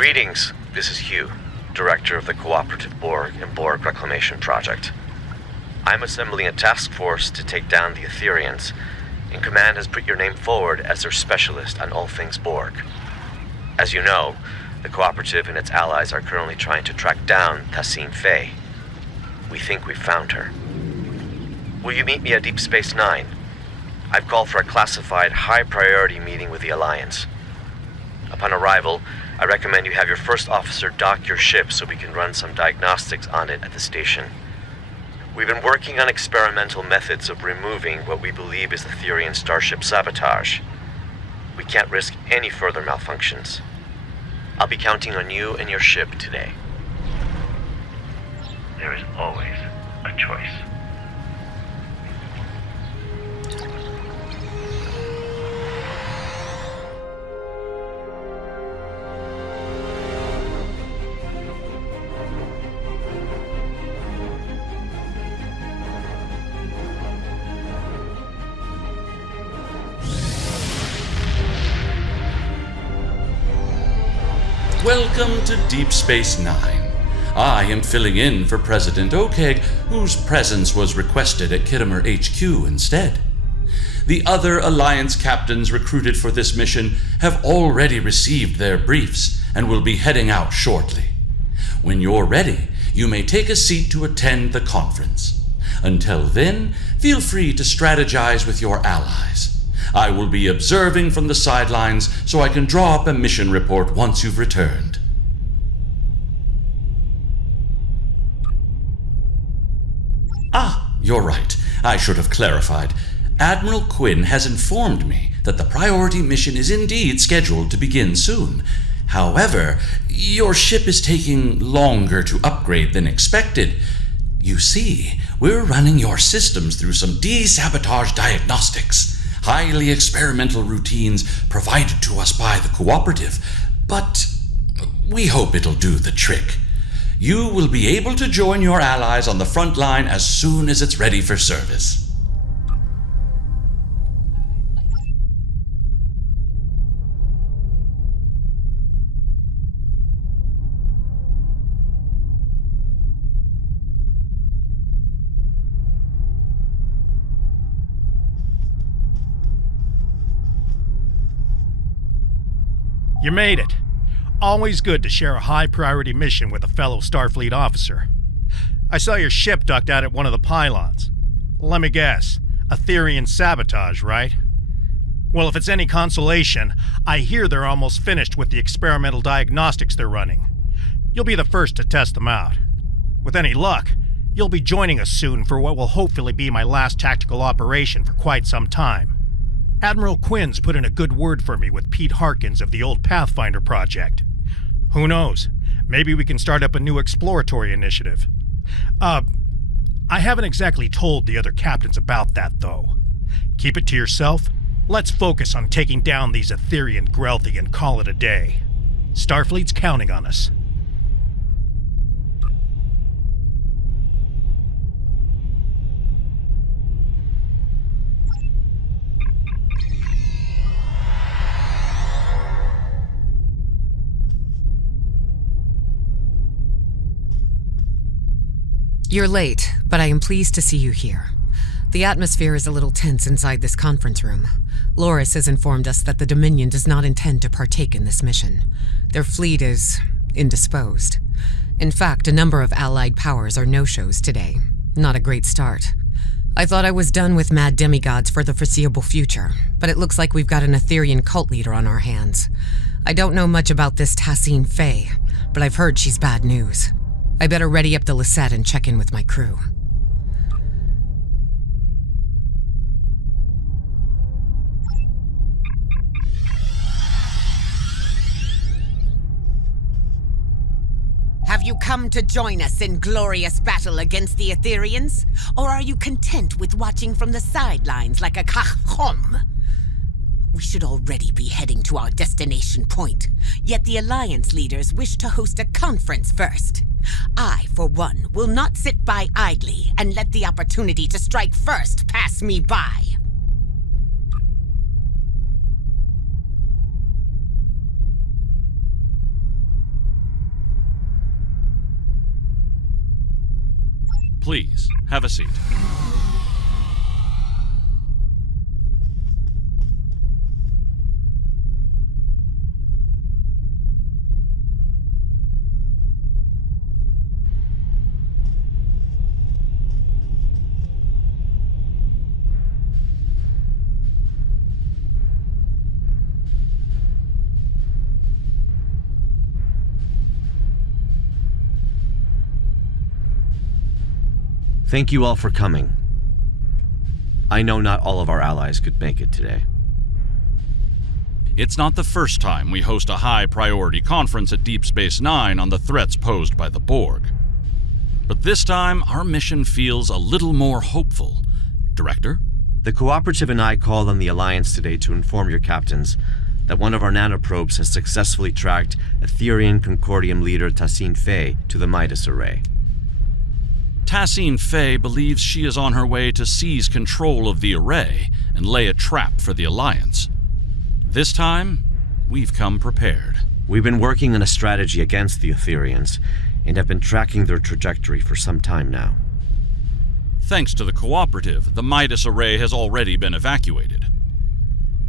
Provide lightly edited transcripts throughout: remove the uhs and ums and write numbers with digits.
Greetings, this is Hugh, Director of the Cooperative Borg and Borg Reclamation Project. I'm assembling a task force to take down the Etherians, and Command has put your name forward as their specialist on all things Borg. As you know, the Cooperative and its allies are currently trying to track down Tassine Faye. We think we've found her. Will you meet me at Deep Space Nine? I've called for a classified, high-priority meeting with the Alliance. Upon arrival, I recommend you have your first officer dock your ship so we can run some diagnostics on it at the station. We've been working on experimental methods of removing what we believe is Etherian starship sabotage. We can't risk any further malfunctions. I'll be counting on you and your ship today. There is always a choice. Welcome to Deep Space Nine. I am filling in for President Okeg, whose presence was requested at Kittimer HQ instead. The other Alliance captains recruited for this mission have already received their briefs and will be heading out shortly. When you're ready, you may take a seat to attend the conference. Until then, feel free to strategize with your allies. I will be observing from the sidelines so I can draw up a mission report once you've returned. You're right. I should have clarified. Admiral Quinn has informed me that the priority mission is indeed scheduled to begin soon. However, your ship is taking longer to upgrade than expected. You see, we're running your systems through some de-sabotage diagnostics. Highly experimental routines provided to us by the Cooperative, but we hope it'll do the trick. You will be able to join your allies on the front line as soon as it's ready for service. You made it. Always good to share a high-priority mission with a fellow Starfleet officer. I saw your ship docked out at one of the pylons. Let me guess, Etherian sabotage, right? Well, if it's any consolation, I hear they're almost finished with the experimental diagnostics they're running. You'll be the first to test them out. With any luck, you'll be joining us soon for what will hopefully be my last tactical operation for quite some time. Admiral Quinn's put in a good word for me with Pete Harkins of the old Pathfinder project. Who knows? Maybe we can start up a new exploratory initiative. I haven't exactly told the other captains about that, though. Keep it to yourself. Let's focus on taking down these Etherian Grelthi and call it a day. Starfleet's counting on us. You're late, but I am pleased to see you here. The atmosphere is a little tense inside this conference room. Loris has informed us that the Dominion does not intend to partake in this mission. Their fleet is indisposed. In fact, a number of allied powers are no-shows today. Not a great start. I thought I was done with mad demigods for the foreseeable future, but it looks like we've got an Etherian cult leader on our hands. I don't know much about this Tassine Faye, but I've heard she's bad news. I better ready up the Lisette and check in with my crew. Have you come to join us in glorious battle against the Etherians? Or are you content with watching from the sidelines like a kachom? We should already be heading to our destination point, yet the Alliance leaders wish to host a conference first. I, for one, will not sit by idly and let the opportunity to strike first pass me by. Please, have a seat. Thank you all for coming. I know not all of our allies could make it today. It's not the first time we host a high-priority conference at Deep Space Nine on the threats posed by the Borg. But this time, our mission feels a little more hopeful. Director? The Cooperative and I called on the Alliance today to inform your captains that one of our nanoprobes has successfully tracked Etherian Concordium leader Tassine Fey to the Midas Array. Tassine Fey believes she is on her way to seize control of the array and lay a trap for the Alliance. This time, we've come prepared. We've been working on a strategy against the Etherians and have been tracking their trajectory for some time now. Thanks to the Cooperative, the Midas Array has already been evacuated.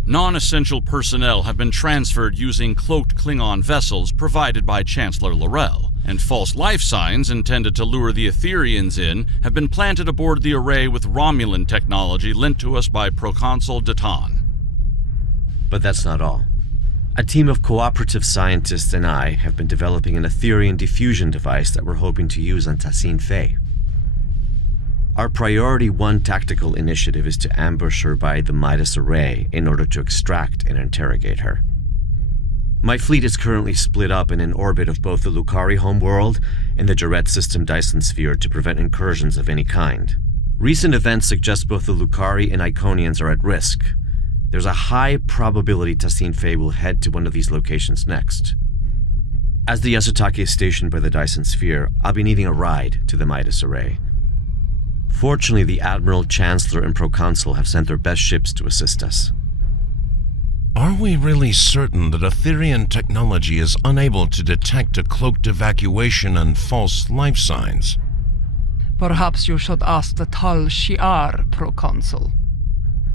Non-essential personnel have been transferred using cloaked Klingon vessels provided by Chancellor L'Rell, and false life signs intended to lure the Etherians in have been planted aboard the array with Romulan technology lent to us by Proconsul Datan. But that's not all. A team of Cooperative scientists and I have been developing an Etherian diffusion device that we're hoping to use on Tassine Fey. Our Priority 1 tactical initiative is to ambush her by the Midas Array in order to extract and interrogate her. My fleet is currently split up in an orbit of both the Lukari homeworld and the Jaret system Dyson sphere to prevent incursions of any kind. Recent events suggest both the Lukari and Iconians are at risk. There's a high probability Tassine Fey will head to one of these locations next. As the Yasutake is stationed by the Dyson sphere, I'll be needing a ride to the Midas Array. Fortunately, the Admiral, Chancellor, and Proconsul have sent their best ships to assist us. Are we really certain that Etherian technology is unable to detect a cloaked evacuation and false life signs? Perhaps you should ask the Tal Shi'ar, Proconsul.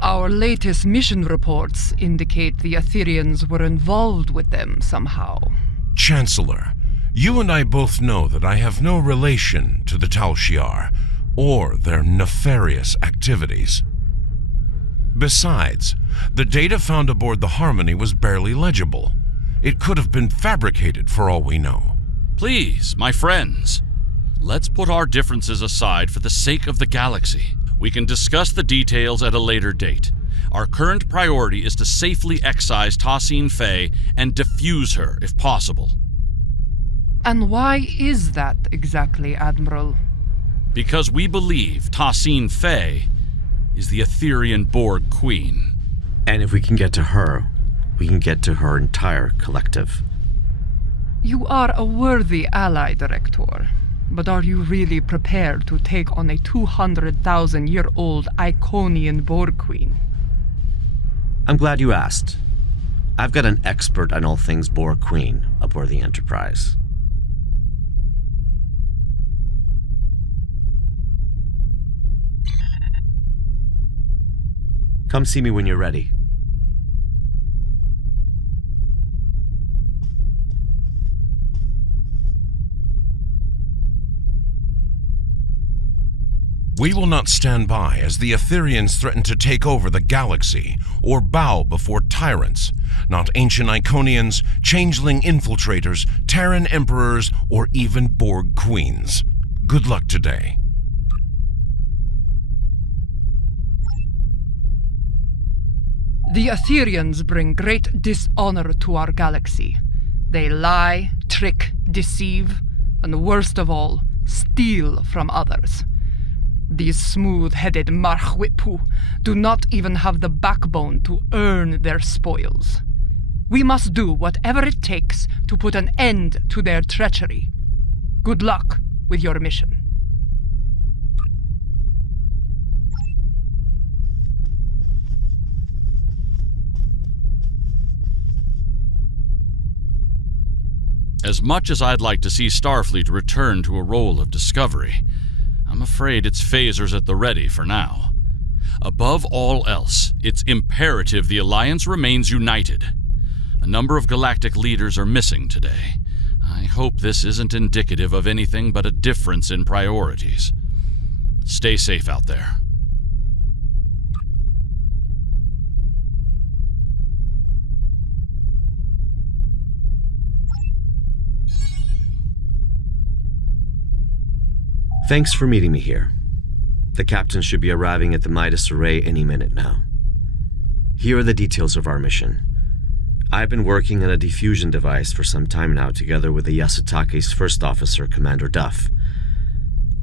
Our latest mission reports indicate the Etherians were involved with them somehow. Chancellor, you and I both know that I have no relation to the Tal Shi'ar or their nefarious activities. Besides, the data found aboard the Harmony was barely legible. It could have been fabricated for all we know. Please, my friends, let's put our differences aside for the sake of the galaxy. We can discuss the details at a later date. Our current priority is to safely excise Tassine Fey and defuse her if possible. And why is that exactly, Admiral? Because we believe Tassine Fey is the Etherian Borg Queen. And if we can get to her, we can get to her entire collective. You are a worthy ally, Director. But are you really prepared to take on a 200,000-year-old Iconian Borg Queen? I'm glad you asked. I've got an expert on all things Borg Queen aboard the Enterprise. Come see me when you're ready. We will not stand by as the Etherians threaten to take over the galaxy or bow before tyrants, not ancient Iconians, changeling infiltrators, Terran emperors, or even Borg queens. Good luck today. The Etherians bring great dishonor to our galaxy. They lie, trick, deceive, and worst of all, steal from others. These smooth-headed Marchwipu do not even have the backbone to earn their spoils. We must do whatever it takes to put an end to their treachery. Good luck with your mission. As much as I'd like to see Starfleet return to a role of discovery, I'm afraid its phasers at the ready for now. Above all else, it's imperative the Alliance remains united. A number of galactic leaders are missing today. I hope this isn't indicative of anything but a difference in priorities. Stay safe out there. Thanks for meeting me here. The captain should be arriving at the Midas Array any minute now. Here are the details of our mission. I've been working on a diffusion device for some time now together with the Yasutake's first officer, Commander Duff.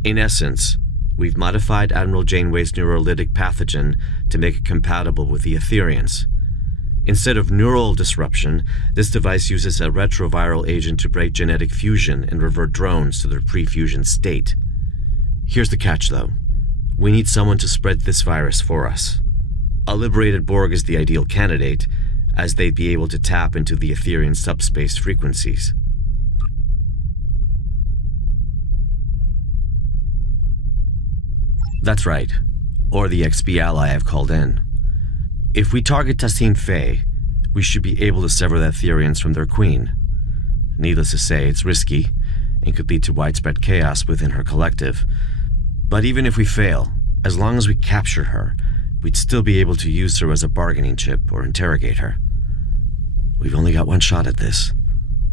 In essence, we've modified Admiral Janeway's neurolytic pathogen to make it compatible with the Etherians. Instead of neural disruption, this device uses a retroviral agent to break genetic fusion and revert drones to their pre-fusion state. Here's the catch, though. We need someone to spread this virus for us. A Liberated Borg is the ideal candidate, as they'd be able to tap into the Etherian subspace frequencies. That's right, or the XB ally I've called in. If we target Tassine Faye, we should be able to sever the Etherians from their queen. Needless to say, it's risky, and could lead to widespread chaos within her collective. But even if we fail, as long as we capture her, we'd still be able to use her as a bargaining chip or interrogate her. We've only got one shot at this.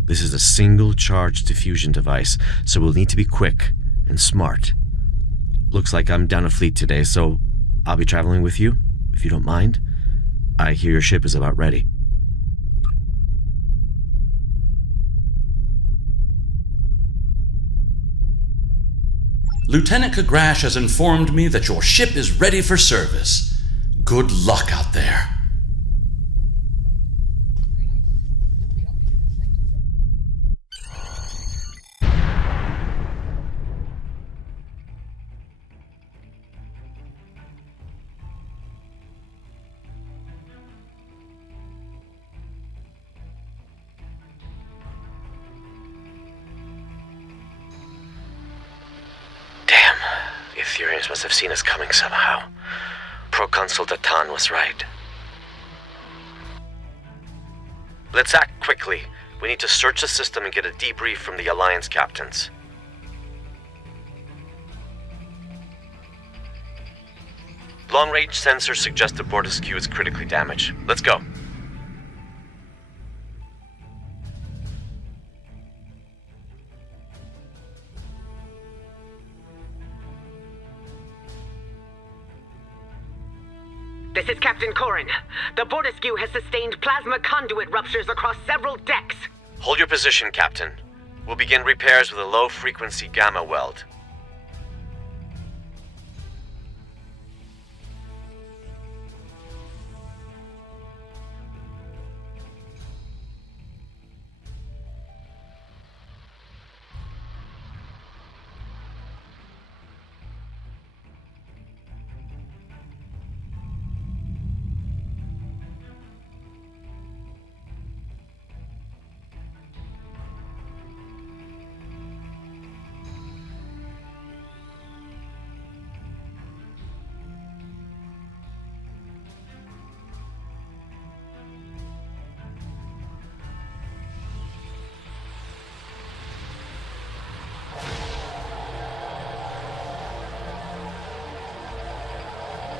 This is a single-charge diffusion device, so we'll need to be quick and smart. Looks like I'm down a fleet today, so I'll be traveling with you, if you don't mind. I hear your ship is about ready. Lieutenant Kagrash has informed me that your ship is ready for service. Good luck out there. The Etherians must have seen us coming somehow. Proconsul Datan was right. Let's act quickly. We need to search the system and get a debrief from the Alliance captains. Long-range sensors suggest the Bortasqu is critically damaged. Let's go. This is Captain Corrin. The Bortasqu has sustained plasma conduit ruptures across several decks. Hold your position, Captain. We'll begin repairs with a low-frequency gamma weld.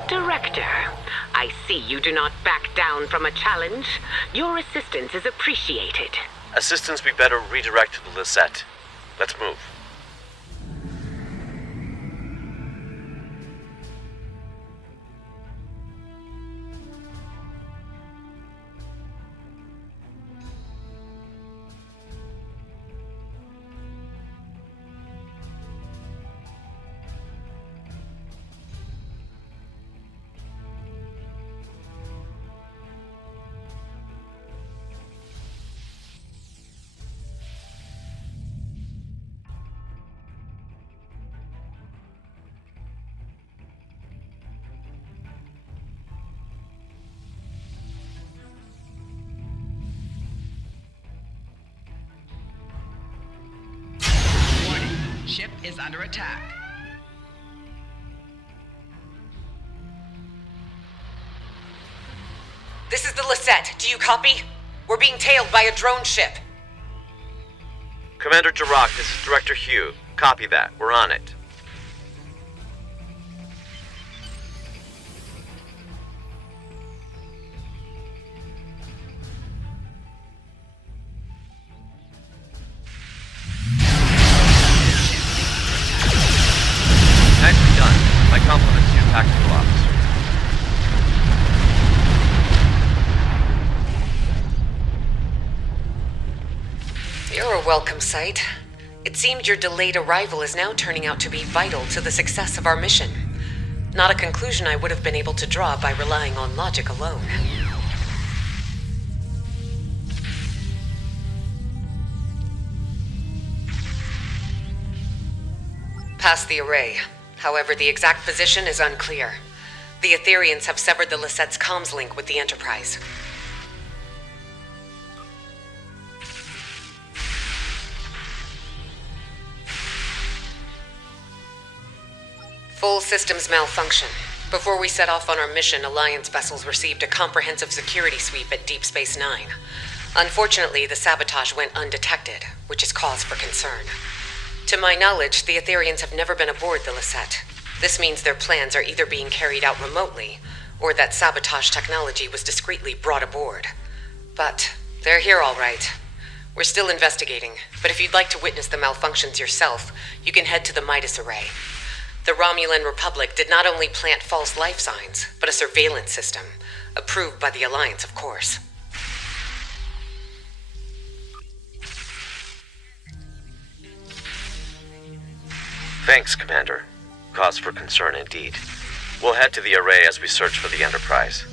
Director, I see you do not back down from a challenge. Your assistance is appreciated. Assistance we better redirect to the Lisette. Let's move. Ship is under attack. This is the Lisette. Do you copy? We're being tailed by a drone ship. Commander Jirok, this is Director Hugh. Copy that. We're on it. Nicely done. My compliments to you, Tactical Officer. You're a welcome sight. It seemed your delayed arrival is now turning out to be vital to the success of our mission. Not a conclusion I would have been able to draw by relying on logic alone. Past the array. However, the exact position is unclear. The Etherians have severed the Lisette's comms link with the Enterprise. Full systems malfunction. Before we set off on our mission, Alliance vessels received a comprehensive security sweep at Deep Space Nine. Unfortunately, the sabotage went undetected, which is cause for concern. To my knowledge, the Etherians have never been aboard the Lisette. This means their plans are either being carried out remotely, or that sabotage technology was discreetly brought aboard. But they're here all right. We're still investigating, but if you'd like to witness the malfunctions yourself, you can head to the Midas Array. The Romulan Republic did not only plant false life signs, but a surveillance system, approved by the Alliance, of course. Thanks, Commander. Cause for concern indeed. We'll head to the array as we search for the Enterprise.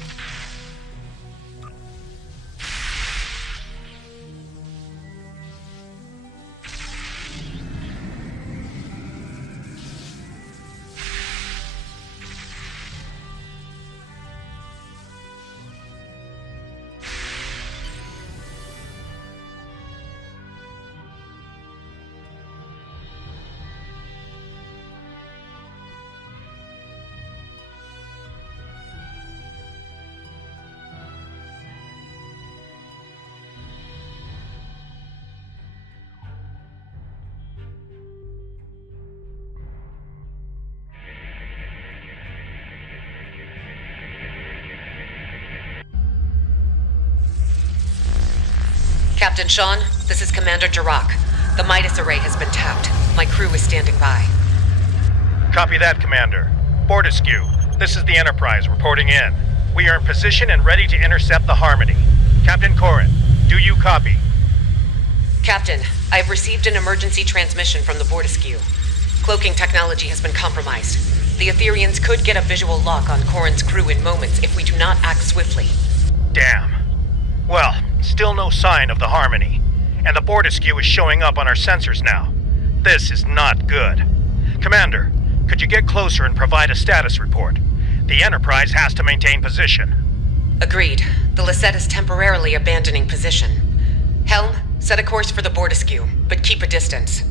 Captain Sean, this is Commander Jirok. The Midas Array has been tapped. My crew is standing by. Copy that, Commander. Bortasqu, this is the Enterprise reporting in. We are in position and ready to intercept the Harmony. Captain Corin, do you copy? Captain, I have received an emergency transmission from the Bortasqu. Cloaking technology has been compromised. The Etherians could get a visual lock on Corin's crew in moments if we do not act swiftly. Damn. Well, still no sign of the Harmony. And the Bortasqu is showing up on our sensors now. This is not good. Commander, could you get closer and provide a status report? The Enterprise has to maintain position. Agreed. The Lisette is temporarily abandoning position. Helm, set a course for the Bortasqu, but keep a distance.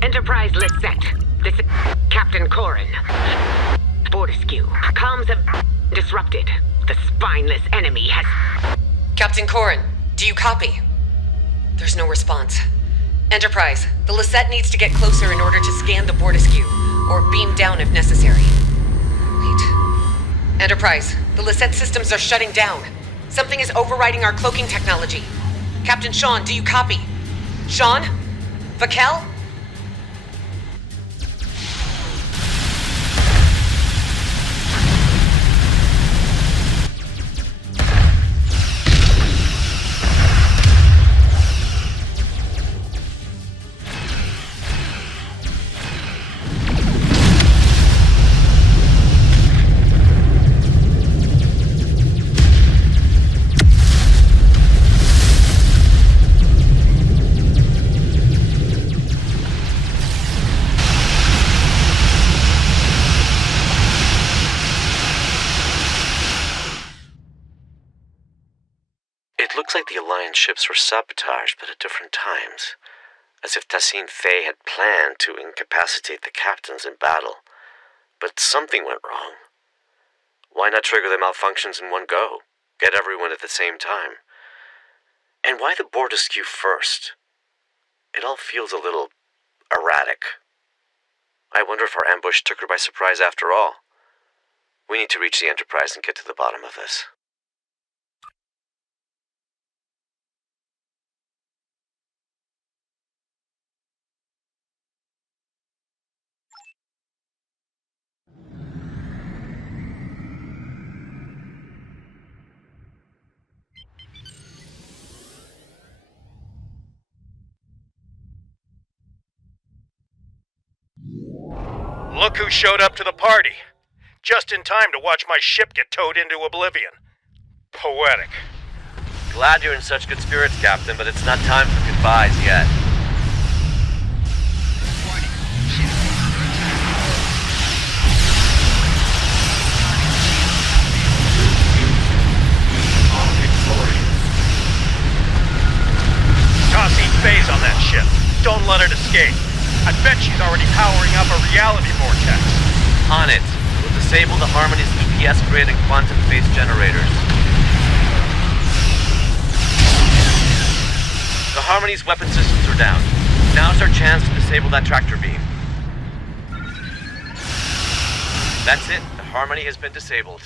Enterprise Lisette. This is Captain Corin. Bortasqu. Comms have disrupted. The spineless enemy has... Captain Corin, do you copy? There's no response. Enterprise, the Lisette needs to get closer in order to scan the Bortasqu, or beam down if necessary. Wait. Enterprise, the Lisette systems are shutting down. Something is overriding our cloaking technology. Captain Sean, do you copy? Sean? Vakel? Looks like the Alliance ships were sabotaged, but at different times. As if Tassine Faye had planned to incapacitate the captains in battle. But something went wrong. Why not trigger the malfunctions in one go? Get everyone at the same time. And why the Bortasqu first? It all feels a little erratic. I wonder if our ambush took her by surprise after all. We need to reach the Enterprise and get to the bottom of this. Look who showed up to the party. Just in time to watch my ship get towed into oblivion. Poetic. Glad you're in such good spirits, Captain, but it's not time for goodbyes yet. Tossing phase on that ship. Don't let it escape. I bet she's already powering up a reality vortex. On it. We'll disable the Harmony's EPS grid and quantum phase generators. The Harmony's weapon systems are down. Now's our chance to disable that tractor beam. That's it. The Harmony has been disabled.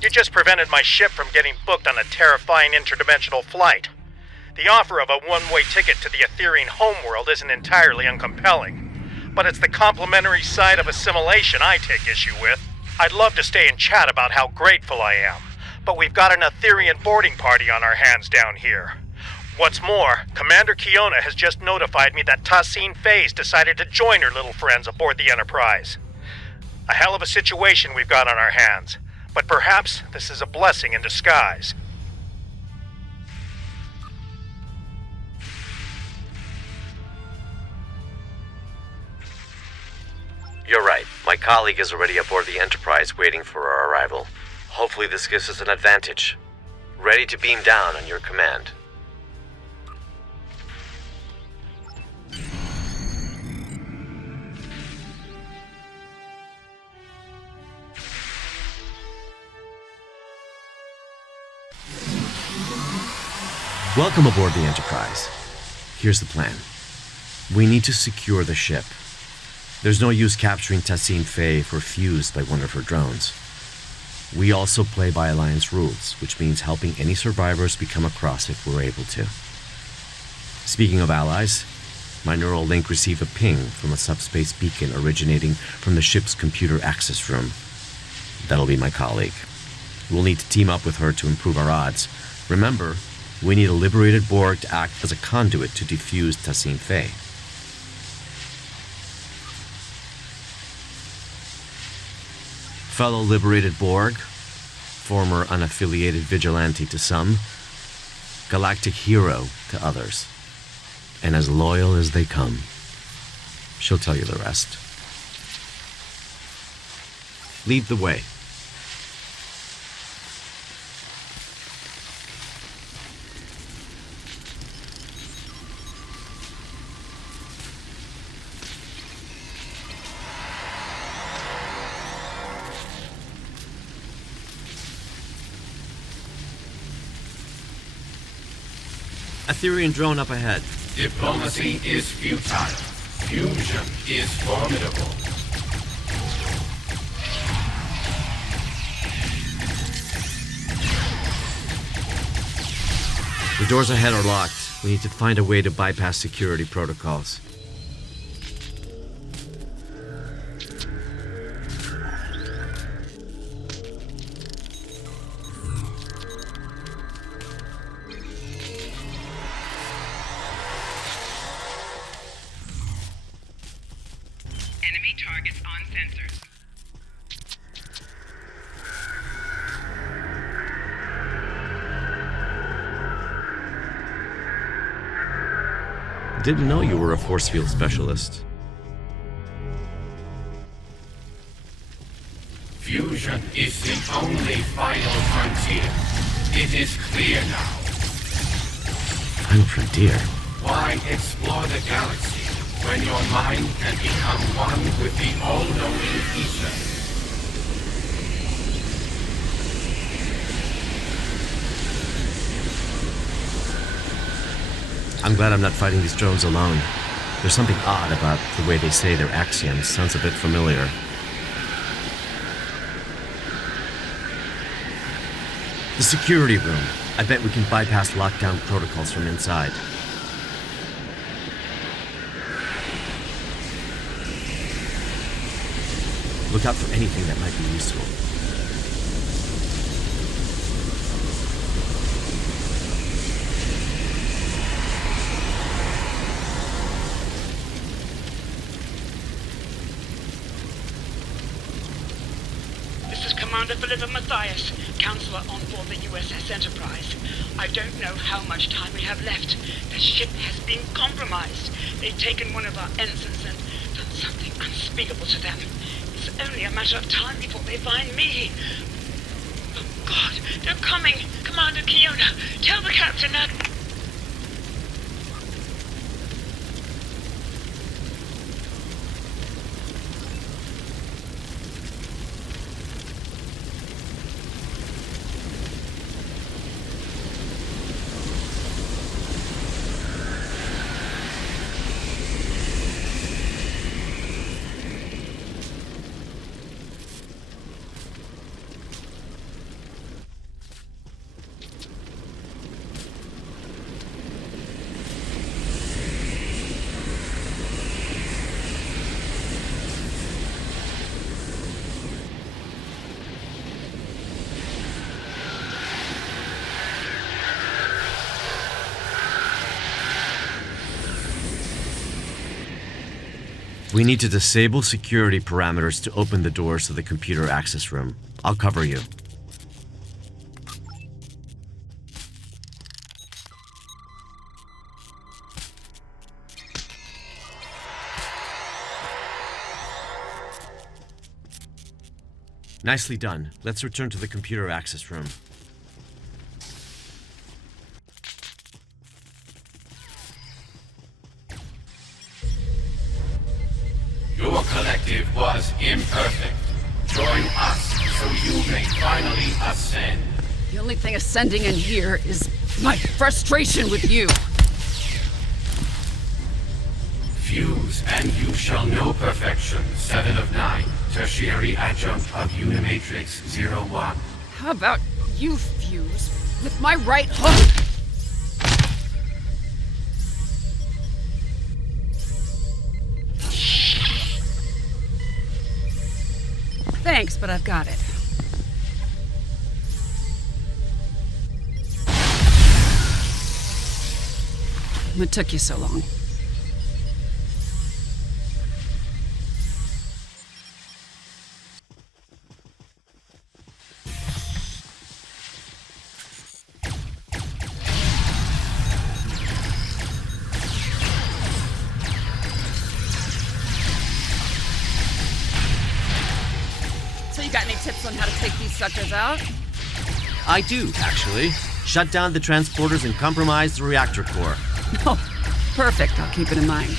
You just prevented my ship from getting booked on a terrifying interdimensional flight. The offer of a one-way ticket to the Etherean homeworld isn't entirely uncompelling, but it's the complementary side of assimilation I take issue with. I'd love to stay and chat about how grateful I am, but we've got an Etherean boarding party on our hands down here. What's more, Commander Kiona has just notified me that Tassine Phase decided to join her little friends aboard the Enterprise. A hell of a situation we've got on our hands. But perhaps this is a blessing in disguise. You're right. My colleague is already aboard the Enterprise waiting for our arrival. Hopefully this gives us an advantage. Ready to beam down on your command. Welcome aboard the Enterprise. Here's the plan. We need to secure the ship. There's no use capturing Tassine Faye if we're fused by one of her drones. We also play by Alliance rules, which means helping any survivors we come across if we're able to. Speaking of allies, my neural link received a ping from a subspace beacon originating from the ship's computer access room. That'll be my colleague. We'll need to team up with her to improve our odds. Remember, we need a Liberated Borg to act as a conduit to defuse Tassine Faye. Fellow Liberated Borg, former unaffiliated vigilante to some, galactic hero to others, and as loyal as they come. She'll tell you the rest. Lead the way. Etherean drone up ahead. Diplomacy is futile. Fusion is formidable. The doors ahead are locked. We need to find a way to bypass security protocols. Enemy targets on sensors. Didn't know you were a force field specialist. Fusion is the only final frontier. It is clear now. Final frontier? Why explore the galaxy when your mind can become one with the all-knowing ether. I'm glad I'm not fighting these drones alone. There's something odd about the way they say their axioms. Sounds a bit familiar. The security room. I bet we can bypass lockdown protocols from inside. Look out for anything that might be useful. This is Commander Philippa Mathias, Counselor on board the USS Enterprise. I don't know how much time we have left. The ship has been compromised. They've taken one of our ensigns and done something unspeakable to them. It's only a matter of time before they find me. Oh, God, they're coming. Commander Kiona, tell the captain that... We need to disable security parameters to open the doors to the computer access room. I'll cover you. Nicely done. Let's return to the computer access room. Your collective was imperfect. Join us so you may finally ascend. The only thing ascending in here is my frustration with you. Fuse, and you shall know perfection. 7 of 9. Tertiary adjunct of Unimatrix 01. How about you fuse with my right hook? Thanks, but I've got it. What took you so long? You got any tips on how to take these suckers out? I do, actually. Shut down the transporters and compromise the reactor core. Oh, perfect. I'll keep it in mind.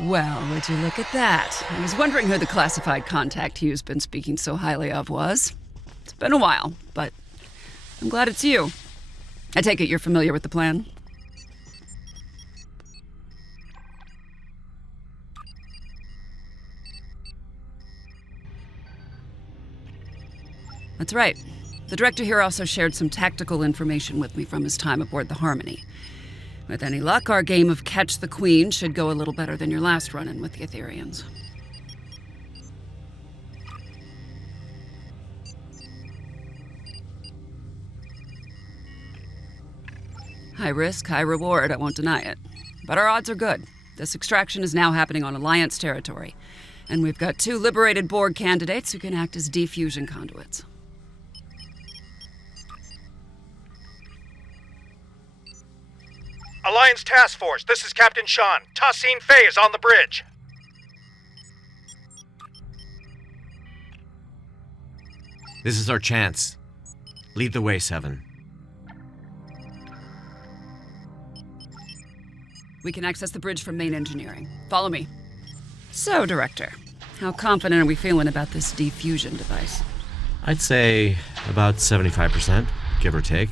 Well, would you look at that? I was wondering who the classified contact Hugh's been speaking so highly of was. It's been a while, but I'm glad it's you. I take it you're familiar with the plan? That's right. The director here also shared some tactical information with me from his time aboard the Harmony. With any luck, our game of Catch the Queen should go a little better than your last run-in with the Etherians. High risk, high reward, I won't deny it. But our odds are good. This extraction is now happening on Alliance territory. And we've got 2 Liberated Borg candidates who can act as defusion conduits. Alliance Task Force, this is Captain Sean. Tassine Fey is on the bridge. This is our chance. Lead the way, Seven. We can access the bridge from main engineering. Follow me. So, Director, how confident are we feeling about this defusion device? I'd say about 75%, give or take.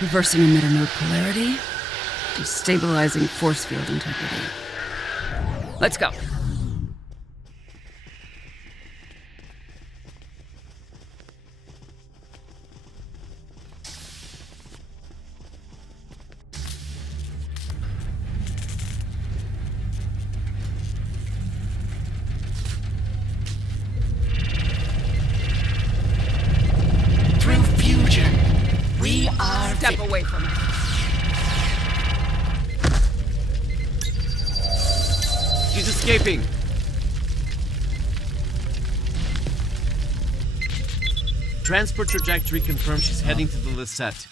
Reversing emitter node polarity, destabilizing force field integrity. Let's go. Through fusion, we are... Step away from it. She's escaping! Transport trajectory confirms she's heading to the Lisette.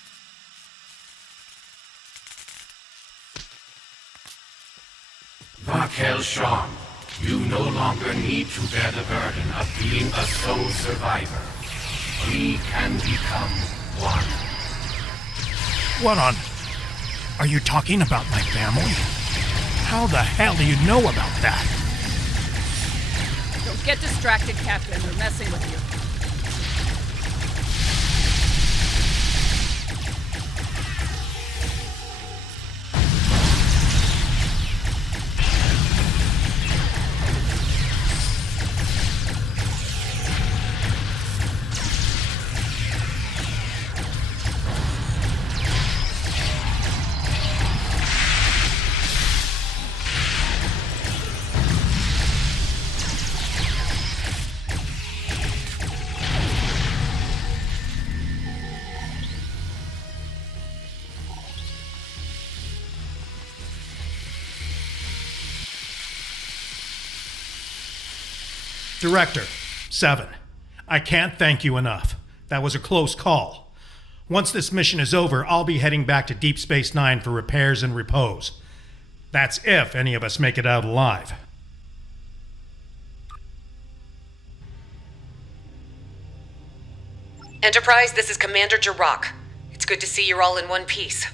Vakel Sean, you no longer need to bear the burden of being a sole survivor. We can become one. What on... Are you talking about my family? How the hell do you know about that? Don't get distracted, Captain. They're messing with you. Director, 7. I can't thank you enough. That was a close call. Once this mission is over, I'll be heading back to Deep Space Nine for repairs and repose. That's if any of us make it out alive. Enterprise, this is Commander Jeri. It's good to see you're all in one piece.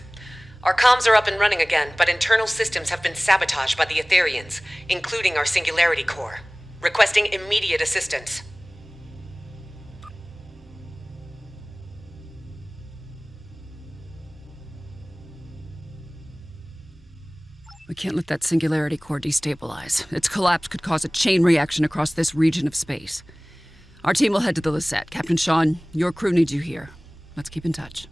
Our comms are up and running again, but internal systems have been sabotaged by the Etherians, including our Singularity Core. Requesting immediate assistance. We can't let that Singularity Core destabilize. Its collapse could cause a chain reaction across this region of space. Our team will head to the Lisette. Captain Sean, your crew needs you here. Let's keep in touch.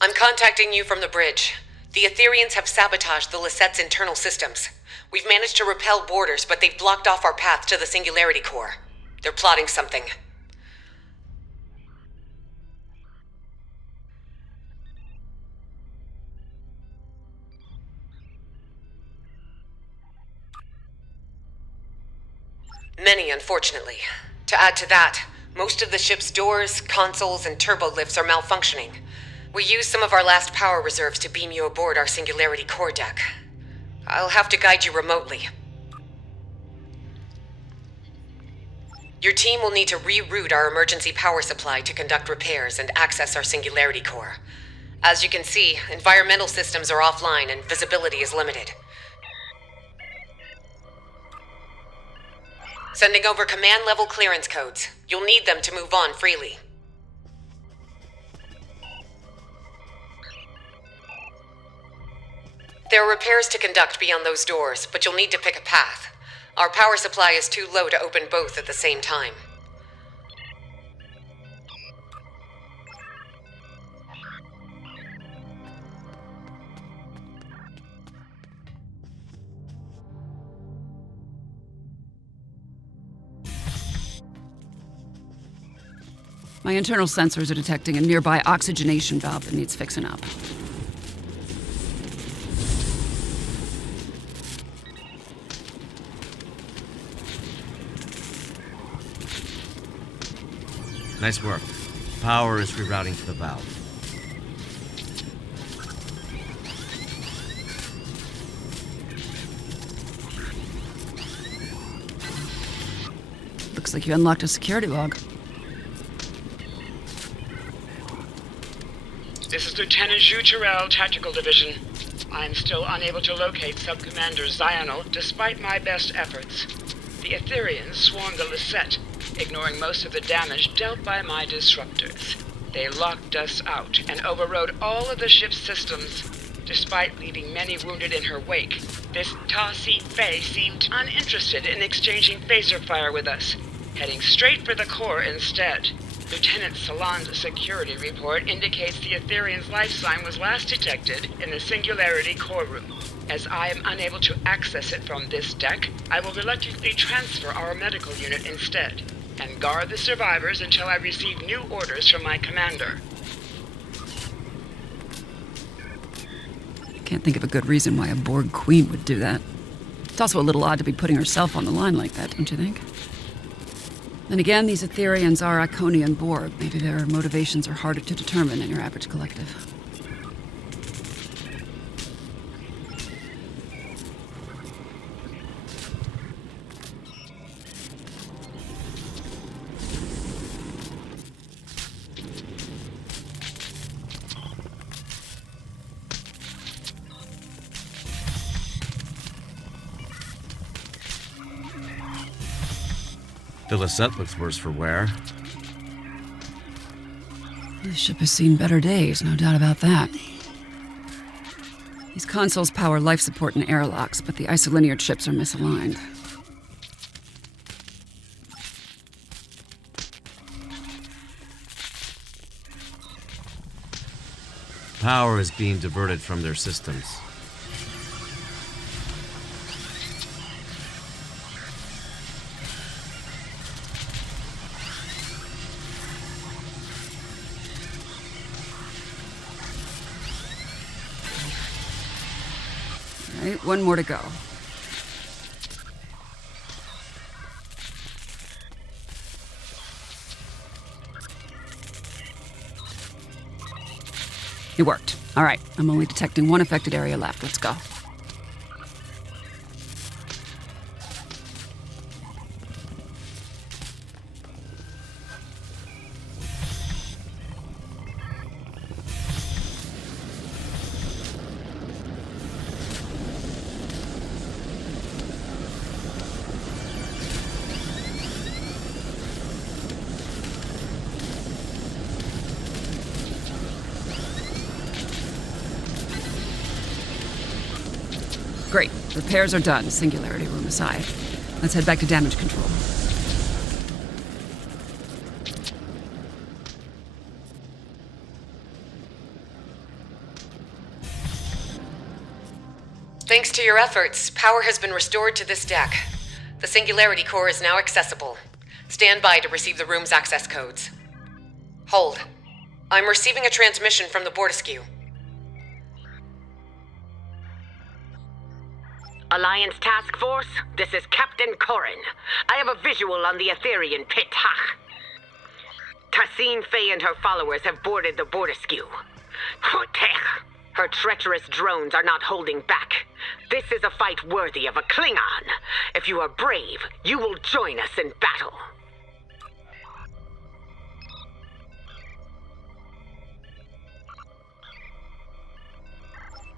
I'm contacting you from the bridge. The Etherians have sabotaged the Lisette's internal systems. We've managed to repel boarders, but they've blocked off our path to the Singularity Core. They're plotting something. Many, unfortunately. To add to that, most of the ship's doors, consoles, and turbo lifts are malfunctioning. We used some of our last power reserves to beam you aboard our Singularity Core deck. I'll have to guide you remotely. Your team will need to reroute our emergency power supply to conduct repairs and access our Singularity Core. As you can see, environmental systems are offline and visibility is limited. Sending over command-level clearance codes. You'll need them to move on freely. There are repairs to conduct beyond those doors, but you'll need to pick a path. Our power supply is too low to open both at the same time. My internal sensors are detecting a nearby oxygenation valve that needs fixing up. Nice work. Power is rerouting to the valve. Looks like you unlocked a security log. This is Lieutenant L'Rell, Tactical Division. I am still unable to locate Sub-Commander Zionel, despite my best efforts. The Etherians swarmed the Lisette, ignoring most of the damage dealt by my disruptors. They locked us out and overrode all of the ship's systems, despite leaving many wounded in her wake. This Tassine Faye seemed uninterested in exchanging phaser fire with us, heading straight for the core instead. Lieutenant Salon's security report indicates the Etherian's life sign was last detected in the Singularity core room. As I am unable to access it from this deck, I will reluctantly transfer our medical unit instead, and guard the survivors until I receive new orders from my commander. Can't think of a good reason why a Borg queen would do that. It's also a little odd to be putting herself on the line like that, don't you think? Then again, these Etherians are Iconian Borg. Maybe their motivations are harder to determine than your average collective. The Lisette looks worse for wear. This ship has seen better days, no doubt about that. These consoles power life support and airlocks, but the isolinear chips are misaligned. Power is being diverted from their systems. All right, one more to go. It worked. All right, I'm only detecting one affected area left. Let's go. Great. Repairs are done, Singularity room aside. Let's head back to damage control. Thanks to your efforts, power has been restored to this deck. The Singularity core is now accessible. Stand by to receive the room's access codes. Hold. I'm receiving a transmission from the Bortasqu. Alliance Task Force, this is Captain Corrin. I have a visual on the Etherian pit. Tassine Faye and her followers have boarded the Bortasqu. Her treacherous drones are not holding back. This is a fight worthy of a Klingon. If you are brave, you will join us in battle.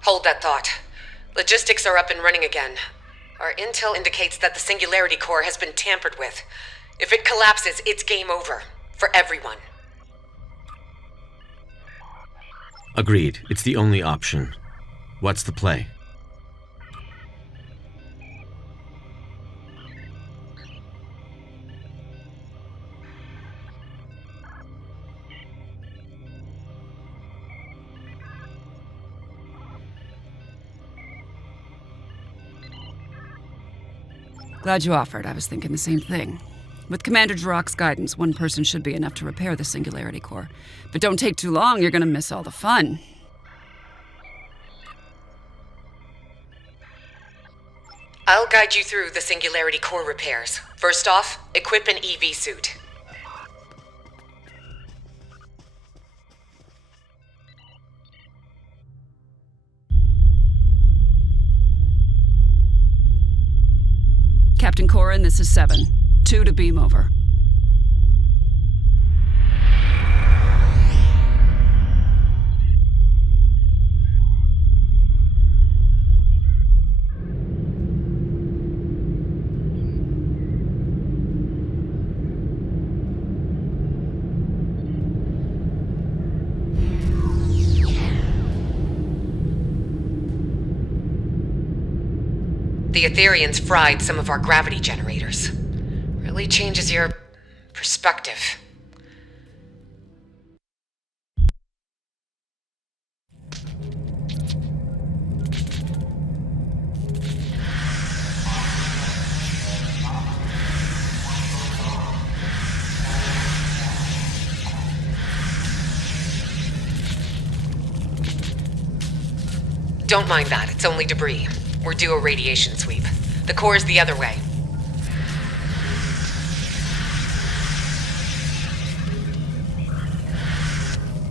Hold that thought. Logistics are up and running again. Our intel indicates that the Singularity Core has been tampered with. If it collapses, it's game over. For everyone. Agreed. It's the only option. What's the play? Glad you offered. I was thinking the same thing. With Commander Jirok's guidance, one person should be enough to repair the Singularity Core. But don't take too long, you're gonna miss all the fun. I'll guide you through the Singularity Core repairs. First off, equip an EV suit. Captain Corin, this is 7. 2 to beam over. The Etherians fried some of our gravity generators. Really changes your perspective. Don't mind that, it's only debris. We're due a radiation sweep. The core's the other way.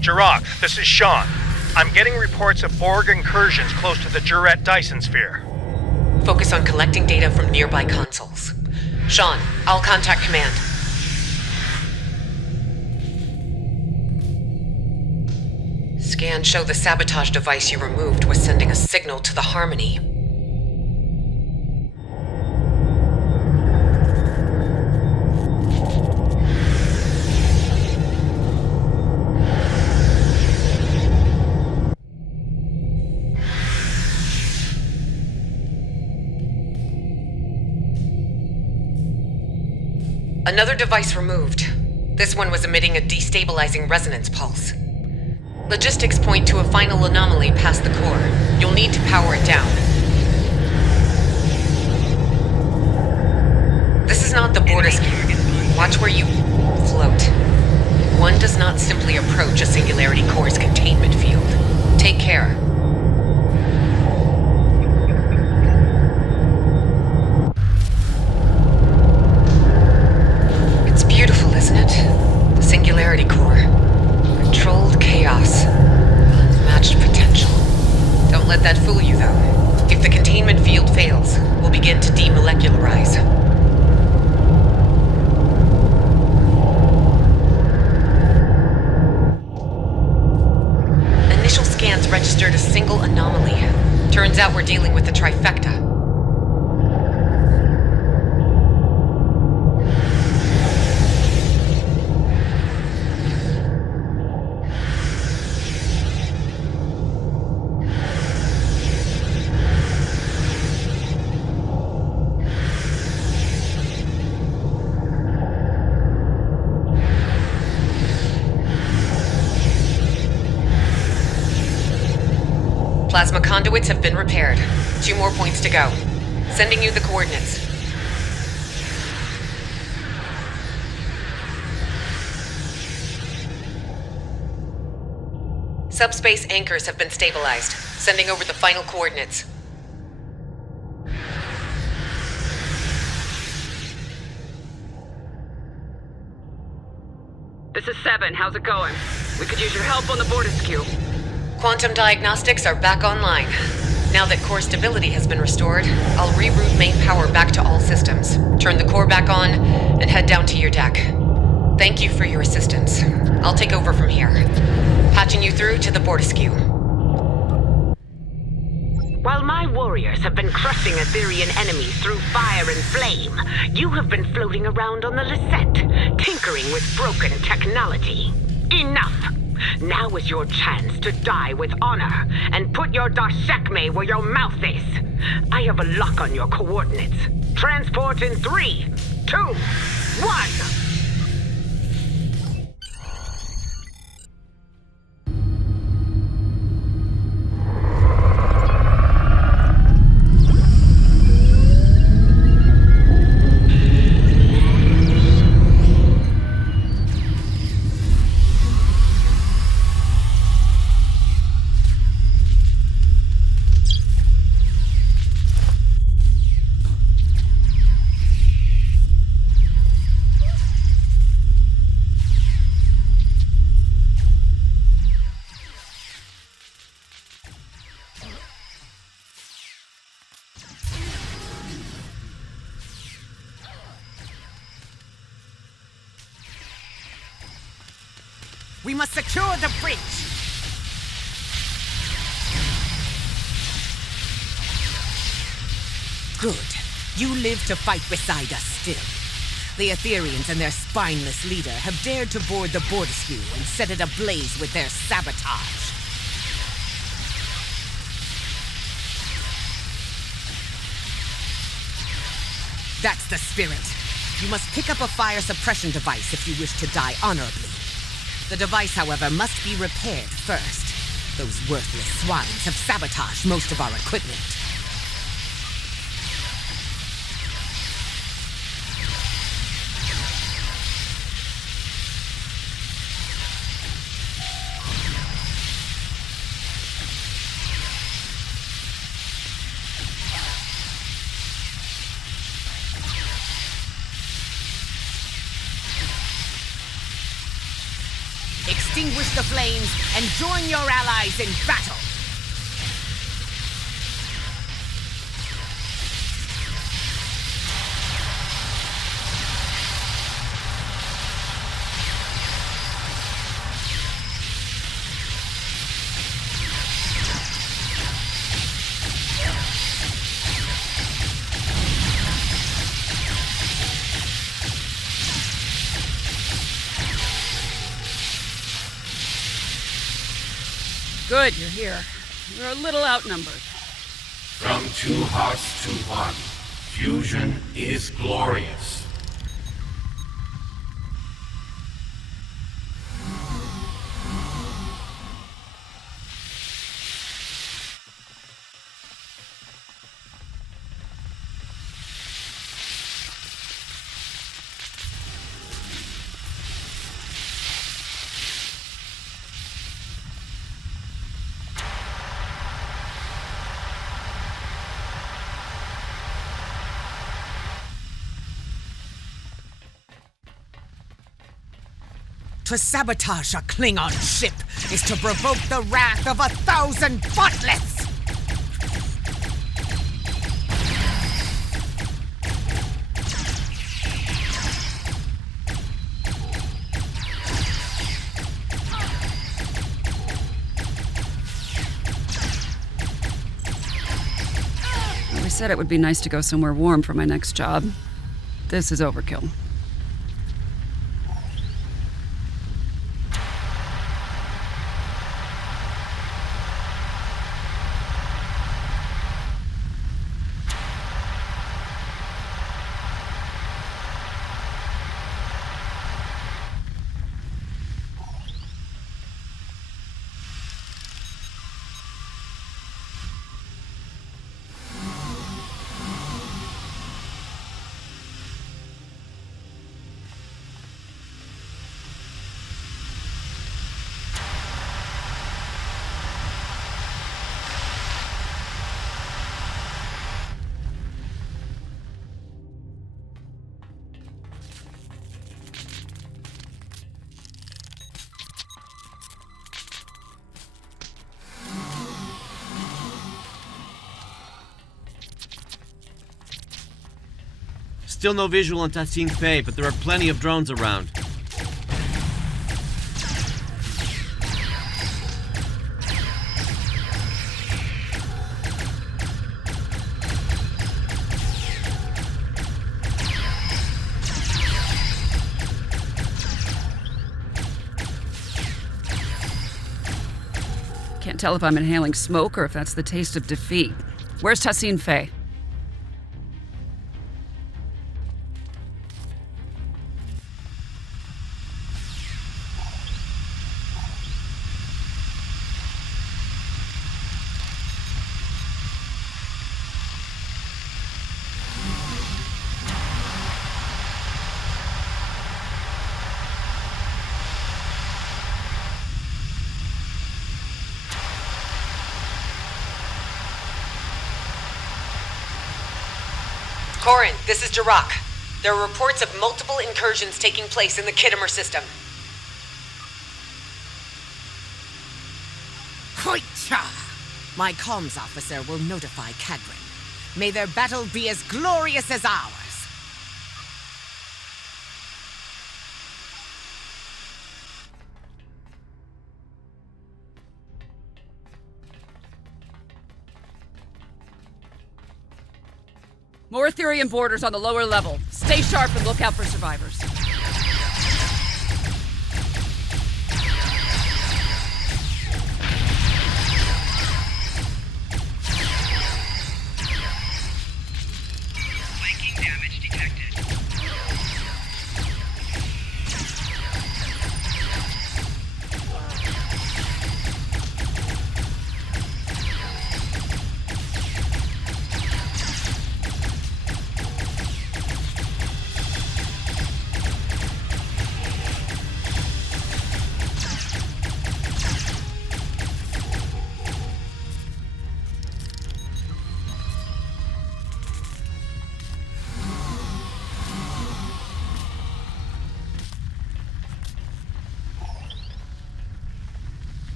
Jirok, this is Sean. I'm getting reports of Borg incursions close to the Juret Dyson sphere. Focus on collecting data from nearby consoles. Sean, I'll contact command. Scans show the sabotage device you removed was sending a signal to the Harmony. Another device removed. This one was emitting a destabilizing resonance pulse. Logistics point to a final anomaly past the core. You'll need to power it down. This is not the Bortasqu. Watch where you float. One does not simply approach a Singularity Core's containment field. Take care. It's beautiful, isn't it? The Singularity Core. Controlled chaos. Unmatched potential. Don't let that fool you, though. If the containment field fails, we'll begin to demolecularize. Initial scans registered a single anomaly. Turns out we're dealing with the trifecta. Plasma conduits have been repaired. 2 more points to go. Sending you the coordinates. Subspace anchors have been stabilized. Sending over the final coordinates. This is 7. How's it going? We could use your help on the Bortasqu. Quantum diagnostics are back online. Now that core stability has been restored, I'll reroute main power back to all systems, turn the core back on, and head down to your deck. Thank you for your assistance. I'll take over from here. Patching you through to the Bortasqu. While my warriors have been crushing Aetherian enemies through fire and flame, you have been floating around on the Lisette, tinkering with broken technology. Enough! Now is your chance to die with honor, and put your dashekme where your mouth is. I have a lock on your coordinates. Transport in 3, 2, 1! We must secure the bridge! Good. You live to fight beside us still. The Aetherians and their spineless leader have dared to board the Bortasqu and set it ablaze with their sabotage. That's the spirit. You must pick up a fire suppression device if you wish to die honorably. The device, however, must be repaired first. Those worthless swines have sabotaged most of our equipment. Extinguish the flames and join your allies in battle! Good, you're here. We're a little outnumbered. From 2 hearts to 1, fusion is glorious. To sabotage a Klingon ship is to provoke the wrath of 1,000 butlets! We said it would be nice to go somewhere warm for my next job. This is overkill. Still no visual on Tassine Fey, but there are plenty of drones around. Can't tell if I'm inhaling smoke or if that's the taste of defeat. Where's Tassine Faye? Corin, this is Jirok. There are reports of multiple incursions taking place in the Kittimer system. Hoitcha! My comms officer will notify Kagrin. May their battle be as glorious as ours. More Ethereum borders on the lower level. Stay sharp and look out for survivors. Flanking damage detected.